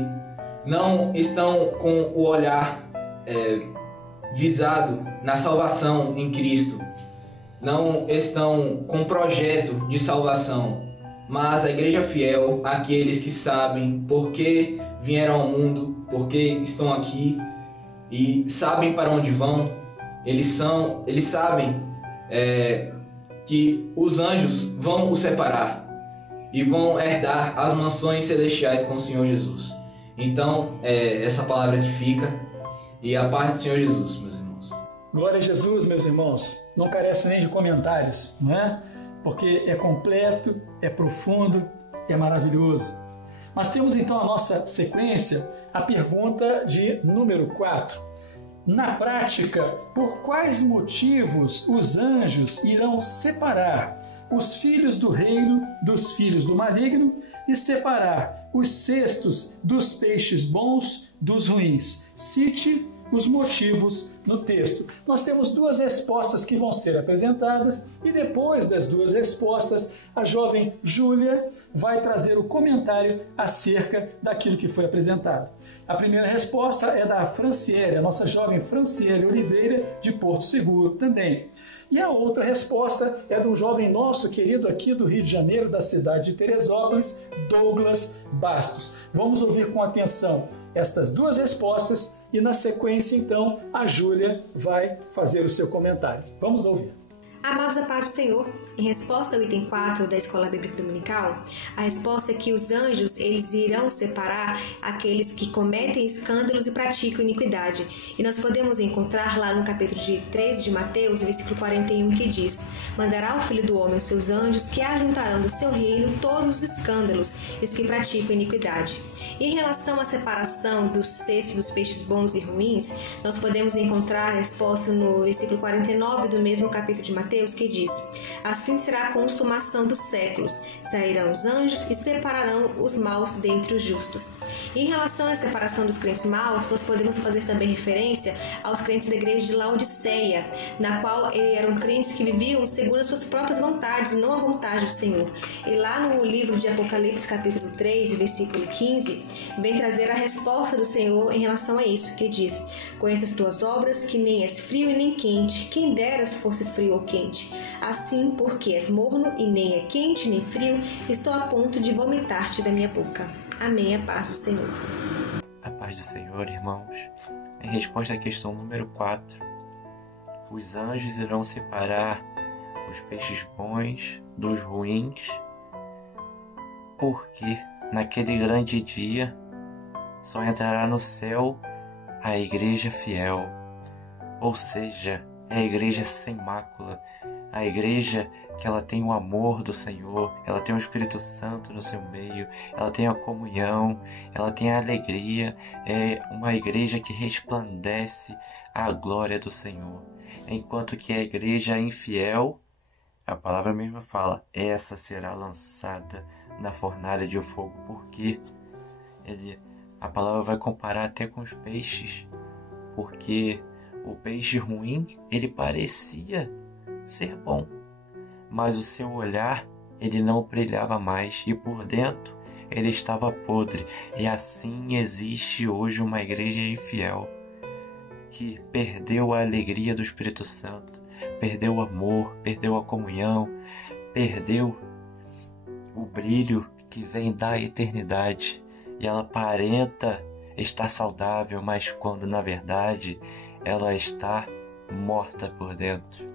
não estão com o olhar visado na salvação em Cristo, não estão com projeto de salvação, mas a igreja fiel, aqueles que sabem por que vieram ao mundo, por que estão aqui e sabem para onde vão, eles sabem que os anjos vão os separar e vão herdar as mansões celestiais com o Senhor Jesus. Então, essa palavra que fica, e a paz do Senhor Jesus, meus irmãos. Glória a Jesus, meus irmãos. Não carece nem de comentários, não é? Porque é completo, é profundo, é maravilhoso. Mas temos então a nossa sequência, a pergunta de número 4. Na prática, por quais motivos os anjos irão separar os filhos do reino dos filhos do maligno e separar os cestos dos peixes bons dos ruins? Cite os motivos no texto. Nós temos duas respostas que vão ser apresentadas e depois das duas respostas, a jovem Júlia vai trazer o comentário acerca daquilo que foi apresentado. A primeira resposta é da Franciele, a nossa jovem Franciele Oliveira, de Porto Seguro também. E a outra resposta é de um jovem nosso querido aqui do Rio de Janeiro, da cidade de Teresópolis, Douglas Bastos. Vamos ouvir com atenção estas duas respostas e na sequência, então, a Júlia vai fazer o seu comentário. Vamos ouvir. Amados da paz do Senhor, em resposta ao item 4 da Escola Bíblica Dominical, a resposta é que os anjos eles irão separar aqueles que cometem escândalos e praticam iniquidade. E nós podemos encontrar lá no capítulo 3 de Mateus, versículo 41, que diz: mandará o Filho do Homem os seus anjos, que ajuntarão do seu reino todos os escândalos e os que praticam iniquidade. E em relação à separação dos cestos dos peixes bons e ruins, nós podemos encontrar a resposta no versículo 49 do mesmo capítulo de Mateus, que diz: assim será a consumação dos séculos, sairão os anjos e separarão os maus dentre os justos. E em relação à separação dos crentes maus, nós podemos fazer também referência aos crentes da igreja de Laodiceia, na qual eram crentes que viviam segundo as suas próprias vontades, não a vontade do Senhor. E lá no livro de Apocalipse, capítulo 3, versículo 15, vem trazer a resposta do Senhor em relação a isso, que diz: conheço as tuas obras, que nem és frio e nem quente, quem deras fosse frio ou quente. Assim, porque és morno e nem é quente nem frio, estou a ponto de vomitar-te da minha boca. Amém. A paz do Senhor. A paz do Senhor, irmãos. Em resposta à questão número 4, os anjos irão separar os peixes bons dos ruins, porque naquele grande dia só entrará no céu a igreja fiel, ou seja, é a igreja sem mácula, a igreja que ela tem o amor do Senhor, ela tem o Espírito Santo no seu meio, ela tem a comunhão, ela tem a alegria, é uma igreja que resplandece a glória do Senhor. Enquanto que a igreja infiel, a palavra mesmo fala, essa será lançada na fornalha de fogo, porque a palavra vai comparar até com os peixes, porque o peixe ruim, ele parecia ser bom, mas o seu olhar, ele não brilhava mais, e por dentro ele estava podre. E assim existe hoje uma igreja infiel, que perdeu a alegria do Espírito Santo, perdeu o amor, perdeu a comunhão, perdeu o brilho que vem da eternidade, e ela aparenta estar saudável, mas quando na verdade ela está morta por dentro.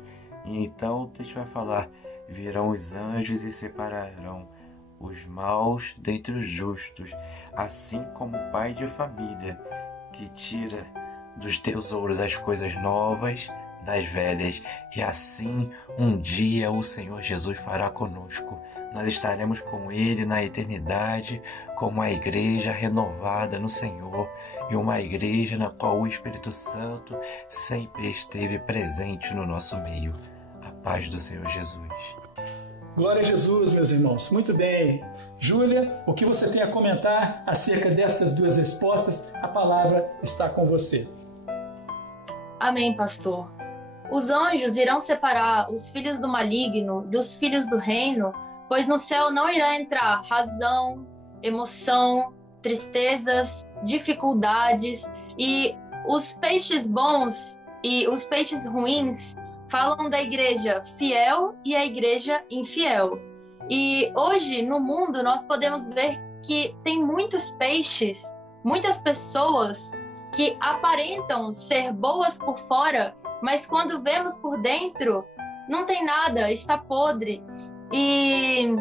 E então o texto vai falar: virão os anjos e separarão os maus dentre os justos, assim como o pai de família que tira dos tesouros as coisas novas das velhas, e assim um dia o Senhor Jesus fará conosco. Nós estaremos com Ele na eternidade, como uma igreja renovada no Senhor, e uma igreja na qual o Espírito Santo sempre esteve presente no nosso meio. A paz do Senhor Jesus. Glória a Jesus, meus irmãos. Muito bem. Júlia, o que você tem a comentar acerca destas duas respostas? A palavra está com você. Amém, pastor. Os anjos irão separar os filhos do maligno dos filhos do reino, pois no céu não irá entrar razão, emoção, tristezas, dificuldades, e os peixes bons e os peixes ruins falam da igreja fiel e a igreja infiel. E hoje, no mundo, nós podemos ver que tem muitos peixes, muitas pessoas que aparentam ser boas por fora, mas quando vemos por dentro, não tem nada, está podre. E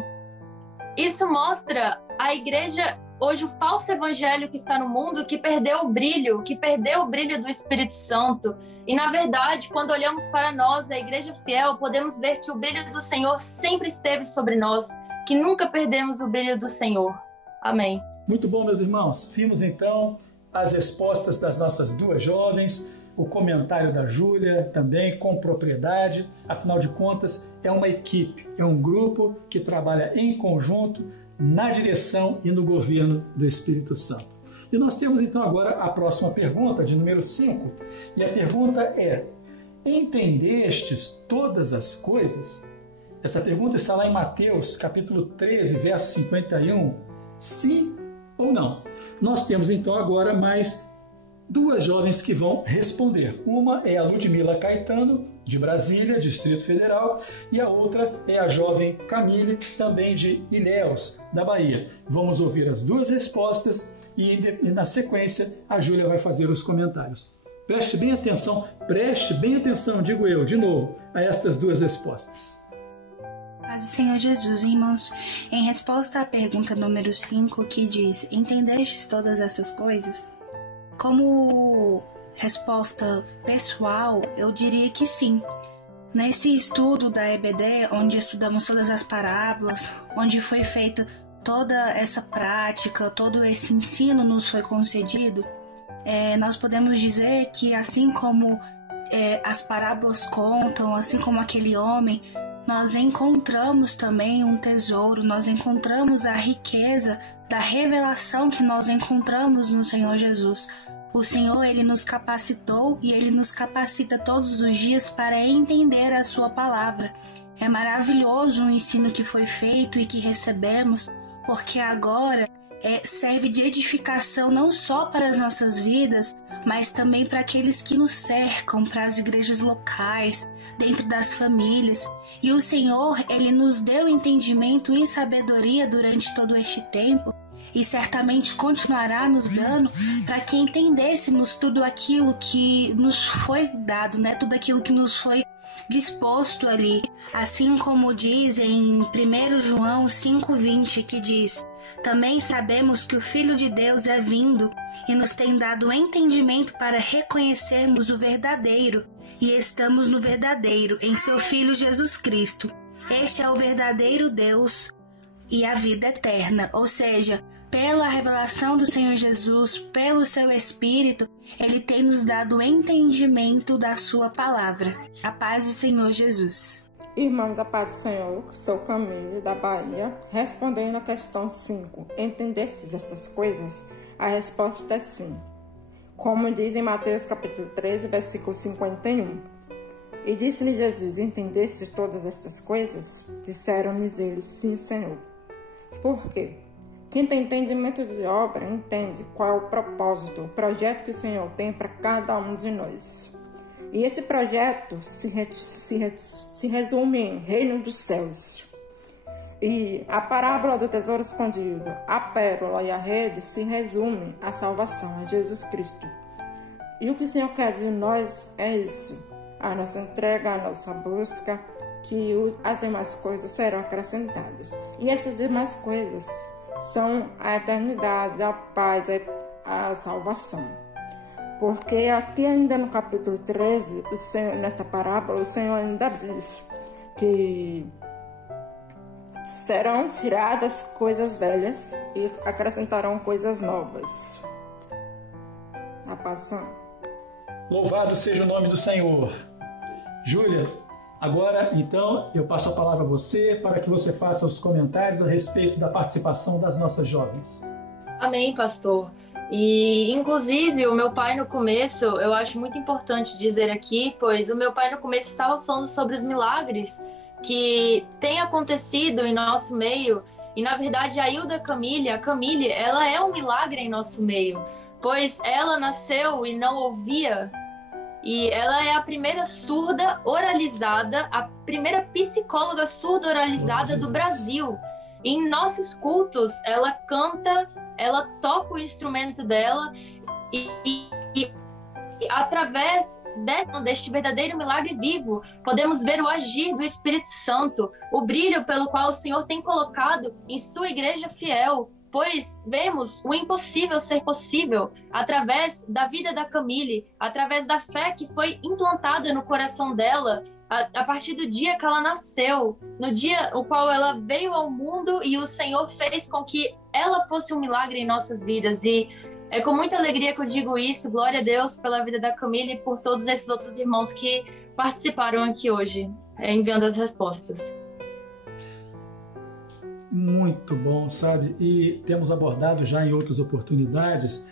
isso mostra a igreja, hoje o falso evangelho que está no mundo, que perdeu o brilho do Espírito Santo. E na verdade, quando olhamos para nós, a igreja fiel, podemos ver que o brilho do Senhor sempre esteve sobre nós, que nunca perdemos o brilho do Senhor. Amém. Muito bom, meus irmãos. Vimos então as respostas das nossas duas jovens, o comentário da Júlia também com propriedade. Afinal de contas, é uma equipe, é um grupo que trabalha em conjunto na direção e no governo do Espírito Santo. E nós temos então agora a próxima pergunta, de número 5. E a pergunta é: entendestes todas as coisas? Essa pergunta está lá em Mateus, capítulo 13, verso 51. Sim ou não? Nós temos então agora mais duas jovens que vão responder. Uma é a Ludmila Caetano, de Brasília, Distrito Federal, e a outra é a jovem Camille, também de Ilhéus, da Bahia. Vamos ouvir as duas respostas e na sequência a Júlia vai fazer os comentários. Preste bem atenção, digo eu, de novo, a estas duas respostas. Paz do Senhor Jesus, irmãos. Em resposta à pergunta número 5, que diz: entendestes todas essas coisas? Como resposta pessoal, eu diria que sim. Nesse estudo da EBD, onde estudamos todas as parábolas, onde foi feita toda essa prática, todo esse ensino nos foi concedido, nós podemos dizer que assim como as parábolas contam, assim como aquele homem, nós encontramos também um tesouro, nós encontramos a riqueza da revelação que nós encontramos no Senhor Jesus. O Senhor, Ele nos capacitou e Ele nos capacita todos os dias para entender a Sua palavra. É maravilhoso o ensino que foi feito e que recebemos, porque agora serve de edificação não só para as nossas vidas, mas também para aqueles que nos cercam, para as igrejas locais, dentro das famílias. E o Senhor, Ele nos deu entendimento e sabedoria durante todo este tempo, e certamente continuará nos dando para que entendêssemos tudo aquilo que nos foi dado, né? Tudo aquilo que nos foi disposto ali. Assim como diz em 1 João 5,20, que diz: também sabemos que o Filho de Deus é vindo e nos tem dado entendimento para reconhecermos o verdadeiro, e estamos no verdadeiro, em seu Filho Jesus Cristo. Este é o verdadeiro Deus e a vida eterna, ou seja, pela revelação do Senhor Jesus, pelo seu Espírito, Ele tem nos dado o entendimento da sua palavra. A paz do Senhor Jesus. Irmãos, a paz do Senhor, sou Camille, da Bahia. Respondendo à questão 5, entendestes estas coisas? A resposta é sim. Como diz em Mateus capítulo 13, versículo 51. E disse-lhe Jesus: entendeste todas estas coisas? Disseram-lhes eles: sim, Senhor. Por quê? Quem tem entendimento de obra entende qual é o propósito, o projeto que o Senhor tem para cada um de nós. E esse projeto se resume em reino dos céus. E a parábola do tesouro escondido, a pérola e a rede se resume à salvação, a Jesus Cristo. E o que o Senhor quer de nós é isso: a nossa entrega, a nossa busca, que as demais coisas serão acrescentadas. E essas demais coisas são a eternidade, a paz, a salvação. Porque aqui ainda no capítulo 13, nesta parábola, o Senhor ainda diz que serão tiradas coisas velhas e acrescentarão coisas novas. A passão. Louvado seja o nome do Senhor. Júlia, agora então eu passo a palavra a você para que você faça os comentários a respeito da participação das nossas jovens. Amém, pastor. E, inclusive, o meu pai no começo, eu acho muito importante dizer aqui, pois o meu pai no começo estava falando sobre os milagres que têm acontecido em nosso meio. E, na verdade, a Hilda Camille, ela é um milagre em nosso meio, pois ela nasceu e não ouvia. E ela é a primeira surda oralizada, a primeira psicóloga surda oralizada do Brasil. E em nossos cultos, ela canta, ela toca o instrumento dela e através deste verdadeiro milagre vivo, podemos ver o agir do Espírito Santo, o brilho pelo qual o Senhor tem colocado em sua igreja fiel, pois vemos o impossível ser possível através da vida da Camille, através da fé que foi implantada no coração dela, a partir do dia que ela nasceu, no dia o qual ela veio ao mundo e o Senhor fez com que ela fosse um milagre em nossas vidas. E é com muita alegria que eu digo isso. Glória a Deus pela vida da Camille e por todos esses outros irmãos que participaram aqui hoje, enviando as respostas. Muito bom, sabe? E temos abordado já em outras oportunidades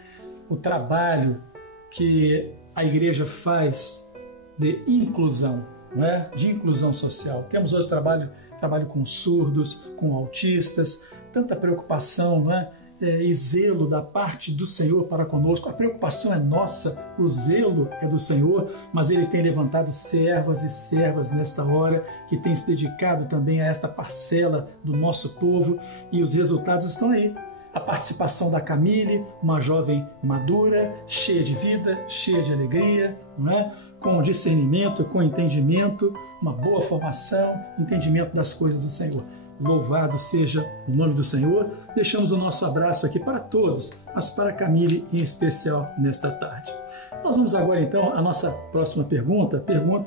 o trabalho que a igreja faz de inclusão, não é? De inclusão social. Temos hoje trabalho com surdos, com autistas, tanta preocupação, não é? E zelo da parte do Senhor para conosco. A preocupação é nossa, o zelo é do Senhor, mas Ele tem levantado servas e servas nesta hora, que tem se dedicado também a esta parcela do nosso povo, e os resultados estão aí. A participação da Camille, uma jovem madura, cheia de vida, cheia de alegria, não é? Com discernimento, com entendimento, uma boa formação, entendimento das coisas do Senhor. Louvado seja o nome do Senhor. Deixamos o nosso abraço aqui para todos, mas para a Camille em especial nesta tarde. Nós vamos agora então à nossa próxima pergunta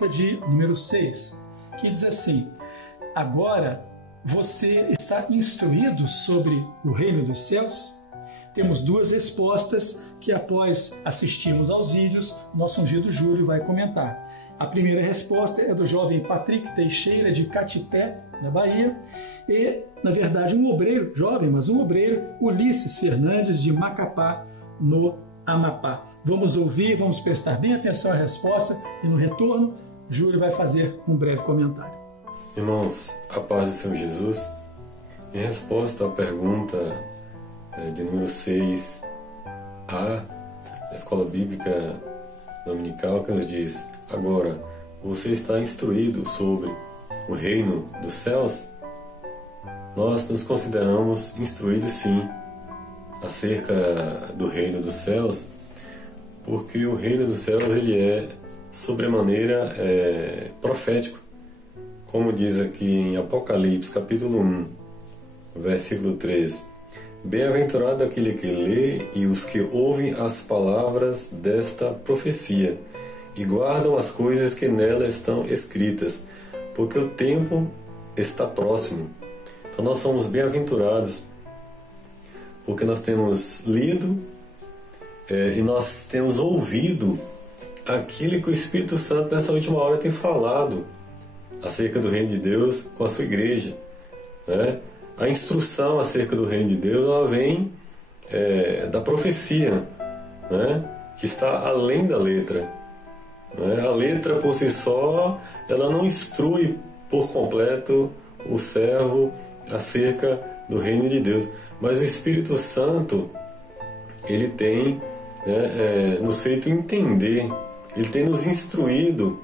de número 6, que diz assim: agora você está instruído sobre o reino dos céus? Temos duas respostas que, após assistirmos aos vídeos, nosso ungido Júlio vai comentar. A primeira resposta é do jovem Patrick Teixeira, de Catité, na Bahia, e, na verdade, um obreiro, jovem, mas um obreiro, Ulisses Fernandes, de Macapá, no Amapá. Vamos ouvir, vamos prestar bem atenção à resposta e, no retorno, Júlio vai fazer um breve comentário. Irmãos, a paz do Senhor Jesus. Em resposta à pergunta de número 6A da Escola Bíblica Dominical, que nos diz: agora, você está instruído sobre o reino dos céus? Nós nos consideramos instruídos, sim, acerca do reino dos céus, porque o reino dos céus ele é sobremaneira profético. Como diz aqui em Apocalipse, capítulo 1, versículo 13: bem-aventurado aquele que lê e os que ouvem as palavras desta profecia e guardam as coisas que nela estão escritas, porque o tempo está próximo. Então nós somos bem-aventurados, porque nós temos lido e nós temos ouvido aquilo que o Espírito Santo nessa última hora tem falado acerca do reino de Deus com a sua igreja, né? A instrução acerca do reino de Deus, ela vem da profecia, né? Que está além da letra. A letra por si só, ela não instrui por completo o servo acerca do reino de Deus, mas o Espírito Santo, ele tem nos feito entender, ele tem nos instruído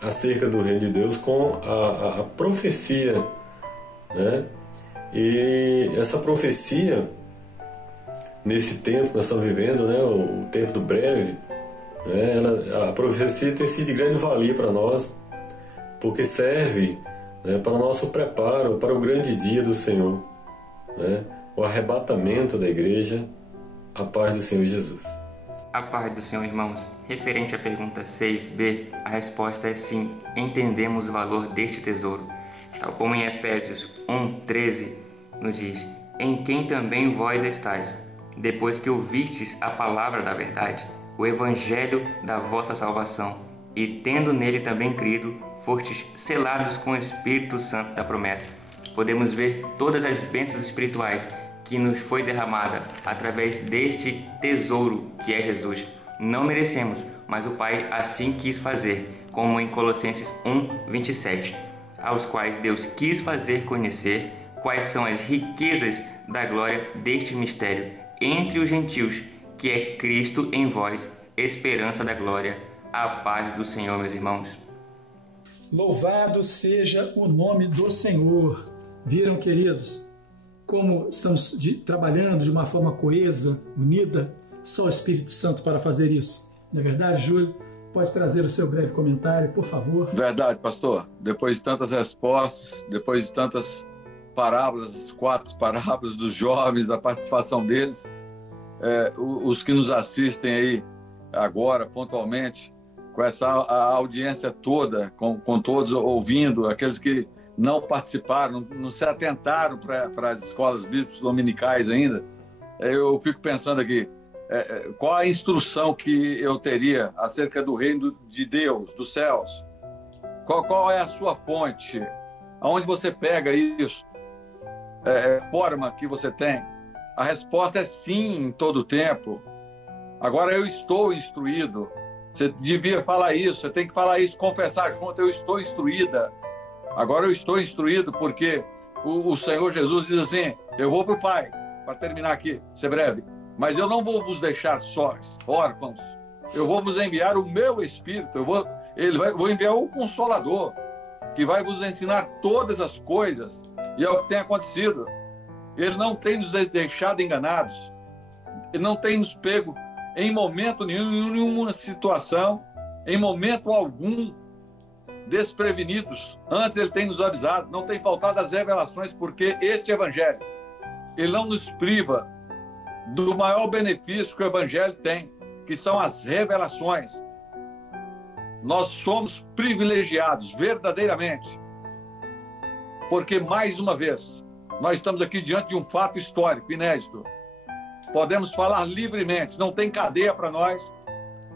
acerca do reino de Deus com a profecia, né? E essa profecia, nesse tempo que nós estamos vivendo, né, o tempo do breve, a profecia tem sido de grande valia para nós, porque serve, para o nosso preparo para o grande dia do Senhor, o arrebatamento da igreja, a paz do Senhor Jesus. A paz do Senhor, irmãos. Referente à pergunta 6b, a resposta é sim, entendemos o valor deste tesouro. Tal como em Efésios 1:13 nos diz: em quem também vós estáis, depois que ouvistes a palavra da verdade, o evangelho da vossa salvação, e tendo nele também crido, fostes selados com o Espírito Santo da promessa. Podemos ver todas as bênçãos espirituais que nos foi derramada através deste tesouro que é Jesus. Não merecemos, mas o Pai assim quis fazer, como em Colossenses 1:27, aos quais Deus quis fazer conhecer quais são as riquezas da glória deste mistério entre os gentios, que é Cristo em vós, esperança da glória. A paz do Senhor, meus irmãos. Louvado seja o nome do Senhor. Viram, queridos, como estamos trabalhando de uma forma coesa, unida? Só o Espírito Santo para fazer isso. Não é verdade, Júlio? Pode trazer o seu breve comentário, por favor. Verdade, pastor. Depois de tantas respostas, depois de tantas parábolas, as 4 parábolas dos jovens, a participação deles, os que nos assistem aí agora, pontualmente, com essa audiência toda, com todos ouvindo, aqueles que não participaram, não se atentaram para as escolas bíblicas dominicais ainda, eu fico pensando aqui, qual a instrução que eu teria acerca do reino de Deus, dos céus? Qual é a sua fonte? Aonde você pega isso? Forma que você tem? A resposta é sim, em todo o tempo. Agora eu estou instruído. Você devia falar isso, você tem que falar isso, confessar junto, eu estou instruída. Agora eu estou instruído porque o Senhor Jesus diz assim, eu vou para o Pai, para terminar aqui, ser breve, mas eu não vou vos deixar sós, órfãos. Eu vou vos enviar o meu Espírito, vou enviar o Consolador, que vai vos ensinar todas as coisas, e é o que tem acontecido. Ele não tem nos deixado enganados, ele não tem nos pego em momento nenhum, em nenhuma situação, em momento algum, desprevenidos. Antes ele tem nos avisado, não tem faltado as revelações, porque este Evangelho, ele não nos priva do maior benefício que o Evangelho tem, que são as revelações. Nós somos privilegiados, verdadeiramente, porque, mais uma vez, nós estamos aqui diante de um fato histórico, inédito. Podemos falar livremente, não tem cadeia para nós,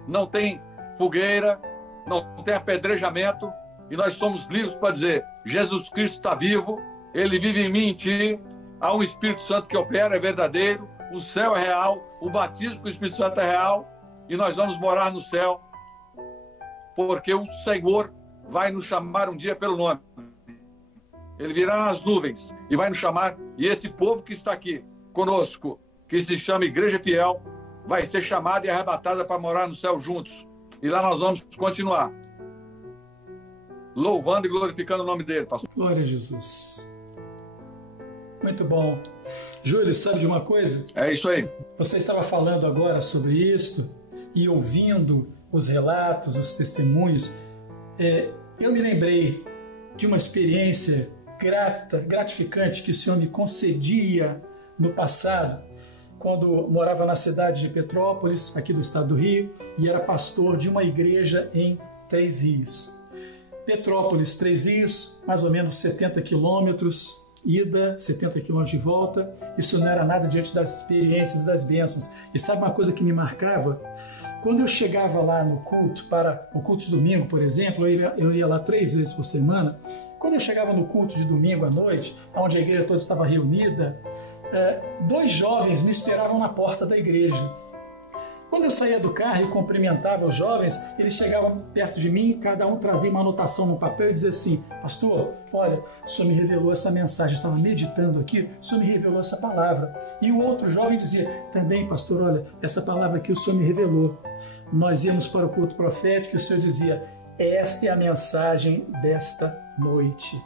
não tem fogueira, não tem apedrejamento, e nós somos livres para dizer, Jesus Cristo está vivo, ele vive em mim e em ti, há um Espírito Santo que opera, é verdadeiro, o céu é real, o batismo com o Espírito Santo é real, e nós vamos morar no céu, porque o Senhor vai nos chamar um dia pelo nome. Ele virá nas nuvens e vai nos chamar, e esse povo que está aqui conosco, que se chama Igreja Fiel, vai ser chamada e arrebatada para morar no céu juntos. E lá nós vamos continuar louvando e glorificando o nome dele, pastor. Glória a Jesus. Muito bom. Júlio, sabe de uma coisa? É isso aí. Você estava falando agora sobre isto e ouvindo os relatos, os testemunhos. Eu me lembrei de uma experiência gratificante que o Senhor me concedia no passado, quando morava na cidade de Petrópolis, aqui do estado do Rio, e era pastor de uma igreja em Três Rios. Petrópolis, Três Rios, mais ou menos 70 quilômetros, ida, 70 quilômetros de volta. Isso não era nada diante das experiências, das bênçãos. E sabe uma coisa que me marcava? Quando eu chegava lá no culto, para o culto de domingo, por exemplo, eu ia lá 3 vezes por semana. Quando eu chegava no culto de domingo à noite, onde a igreja toda estava reunida, 2 jovens me esperavam na porta da igreja. Quando eu saía do carro e cumprimentava os jovens, eles chegavam perto de mim, cada um trazia uma anotação no papel e dizia assim, pastor, olha, o Senhor me revelou essa mensagem, eu estava meditando aqui, o Senhor me revelou essa palavra. E o outro jovem dizia, também, pastor, olha, essa palavra aqui o Senhor me revelou. Nós íamos para o culto profético e o Senhor dizia, esta é a mensagem desta noite.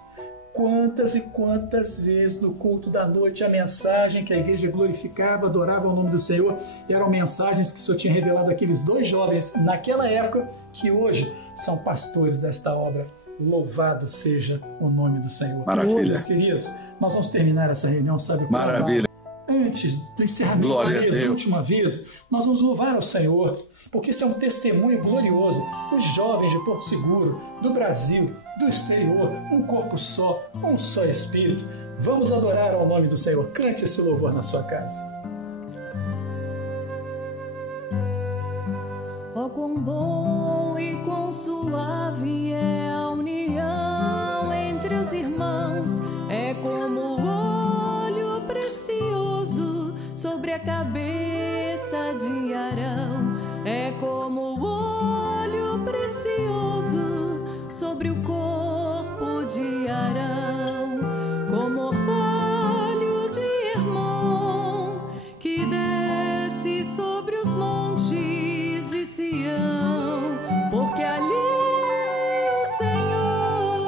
Quantas e quantas vezes no culto da noite a mensagem que a igreja glorificava, adorava o nome do Senhor, eram mensagens que o Senhor tinha revelado àqueles 2 jovens naquela época, que hoje são pastores desta obra. Louvado seja o nome do Senhor. Maravilha. Hoje, meus queridos, nós vamos terminar essa reunião, sabe? Maravilha. antes do encerramento do último aviso, nós vamos louvar ao Senhor, porque isso é um testemunho glorioso. Os jovens de Porto Seguro, do Brasil, do exterior, um corpo só, um só Espírito. Vamos adorar ao nome do Senhor. Cante esse louvor na sua casa. Oh, quão bom e quão suave é a união entre os irmãos. É como o óleo precioso sobre a cabeça de Arão. É como o óleo precioso sobre o corpo de Arão. Como orvalho de Hermon que desce sobre os montes de Sião, porque ali o Senhor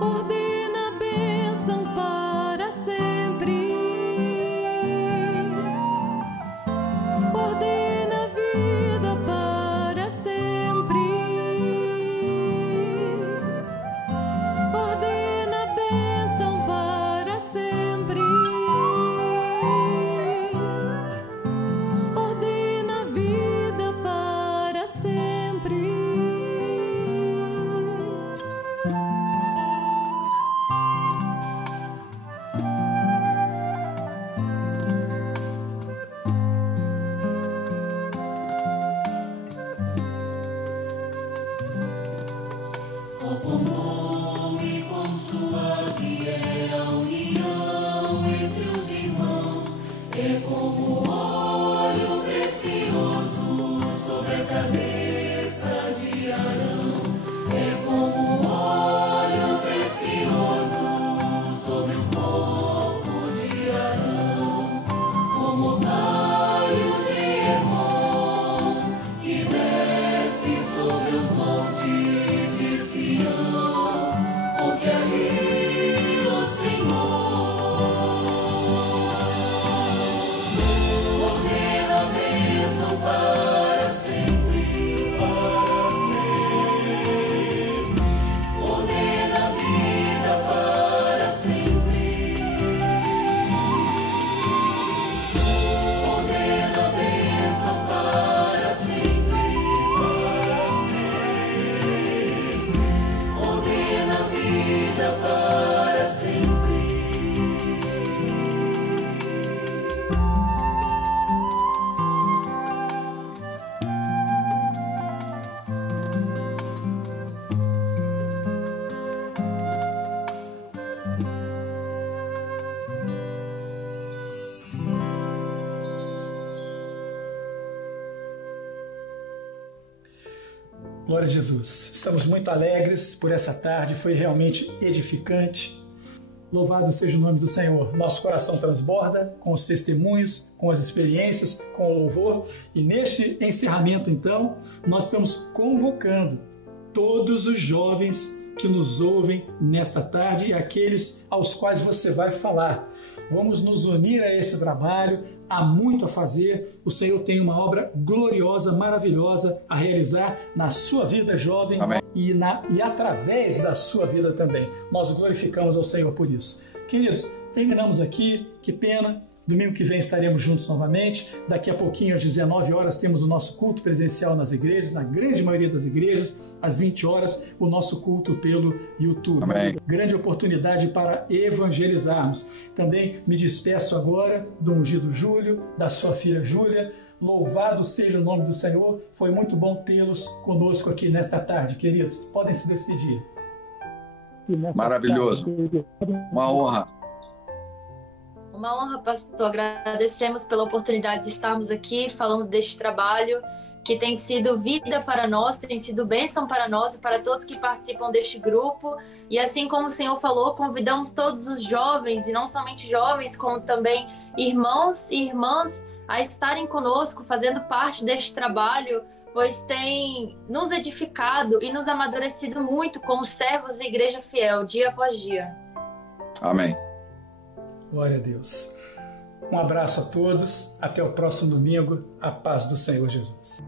ordena a bênção para sempre, ordena a vida para sempre, ordena a bênção para sempre, ordena a vida para sempre. Oh, quão bom e quão suave é a união entre os irmãos. É como óleo precioso sobre a cabeça de Arão. É como óleo precioso sobre o corpo de Arão. Como orvalho de Hermon que desce sobre os montes de Sião, porque ali o Senhor ordena a bênção para sempre, ordena a vida para sempre, ordena a bênção para sempre, ordena a vida para sempre. Glória a Jesus. Estamos muito alegres por essa tarde, foi realmente edificante. Louvado seja o nome do Senhor. Nosso coração transborda com os testemunhos, com as experiências, com o louvor. E neste encerramento, então, nós estamos convocando todos os jovens que nos ouvem nesta tarde e aqueles aos quais você vai falar. Vamos nos unir a esse trabalho, há muito a fazer. O Senhor tem uma obra gloriosa, maravilhosa a realizar na sua vida, jovem, e através da sua vida também. Nós glorificamos ao Senhor por isso. Queridos, terminamos aqui, que pena. Domingo que vem estaremos juntos novamente. Daqui a pouquinho, às 19 horas, temos o nosso culto presencial nas igrejas, na grande maioria das igrejas. Às 20 horas, o nosso culto pelo YouTube. Amém. Grande oportunidade para evangelizarmos. Também me despeço agora do ungido Júlio, da sua filha Júlia. Louvado seja o nome do Senhor. Foi muito bom tê-los conosco aqui nesta tarde, queridos. Podem se despedir. Maravilhoso. Uma honra. Uma honra, pastor. Agradecemos pela oportunidade de estarmos aqui falando deste trabalho que tem sido vida para nós, tem sido bênção para nós e para todos que participam deste grupo. E assim como o Senhor falou, convidamos todos os jovens, e não somente jovens, como também irmãos e irmãs, a estarem conosco, fazendo parte deste trabalho, pois tem nos edificado e nos amadurecido muito como servos da Igreja Fiel, dia após dia. Amém. Glória a Deus. Um abraço a todos. Até o próximo domingo. A paz do Senhor Jesus.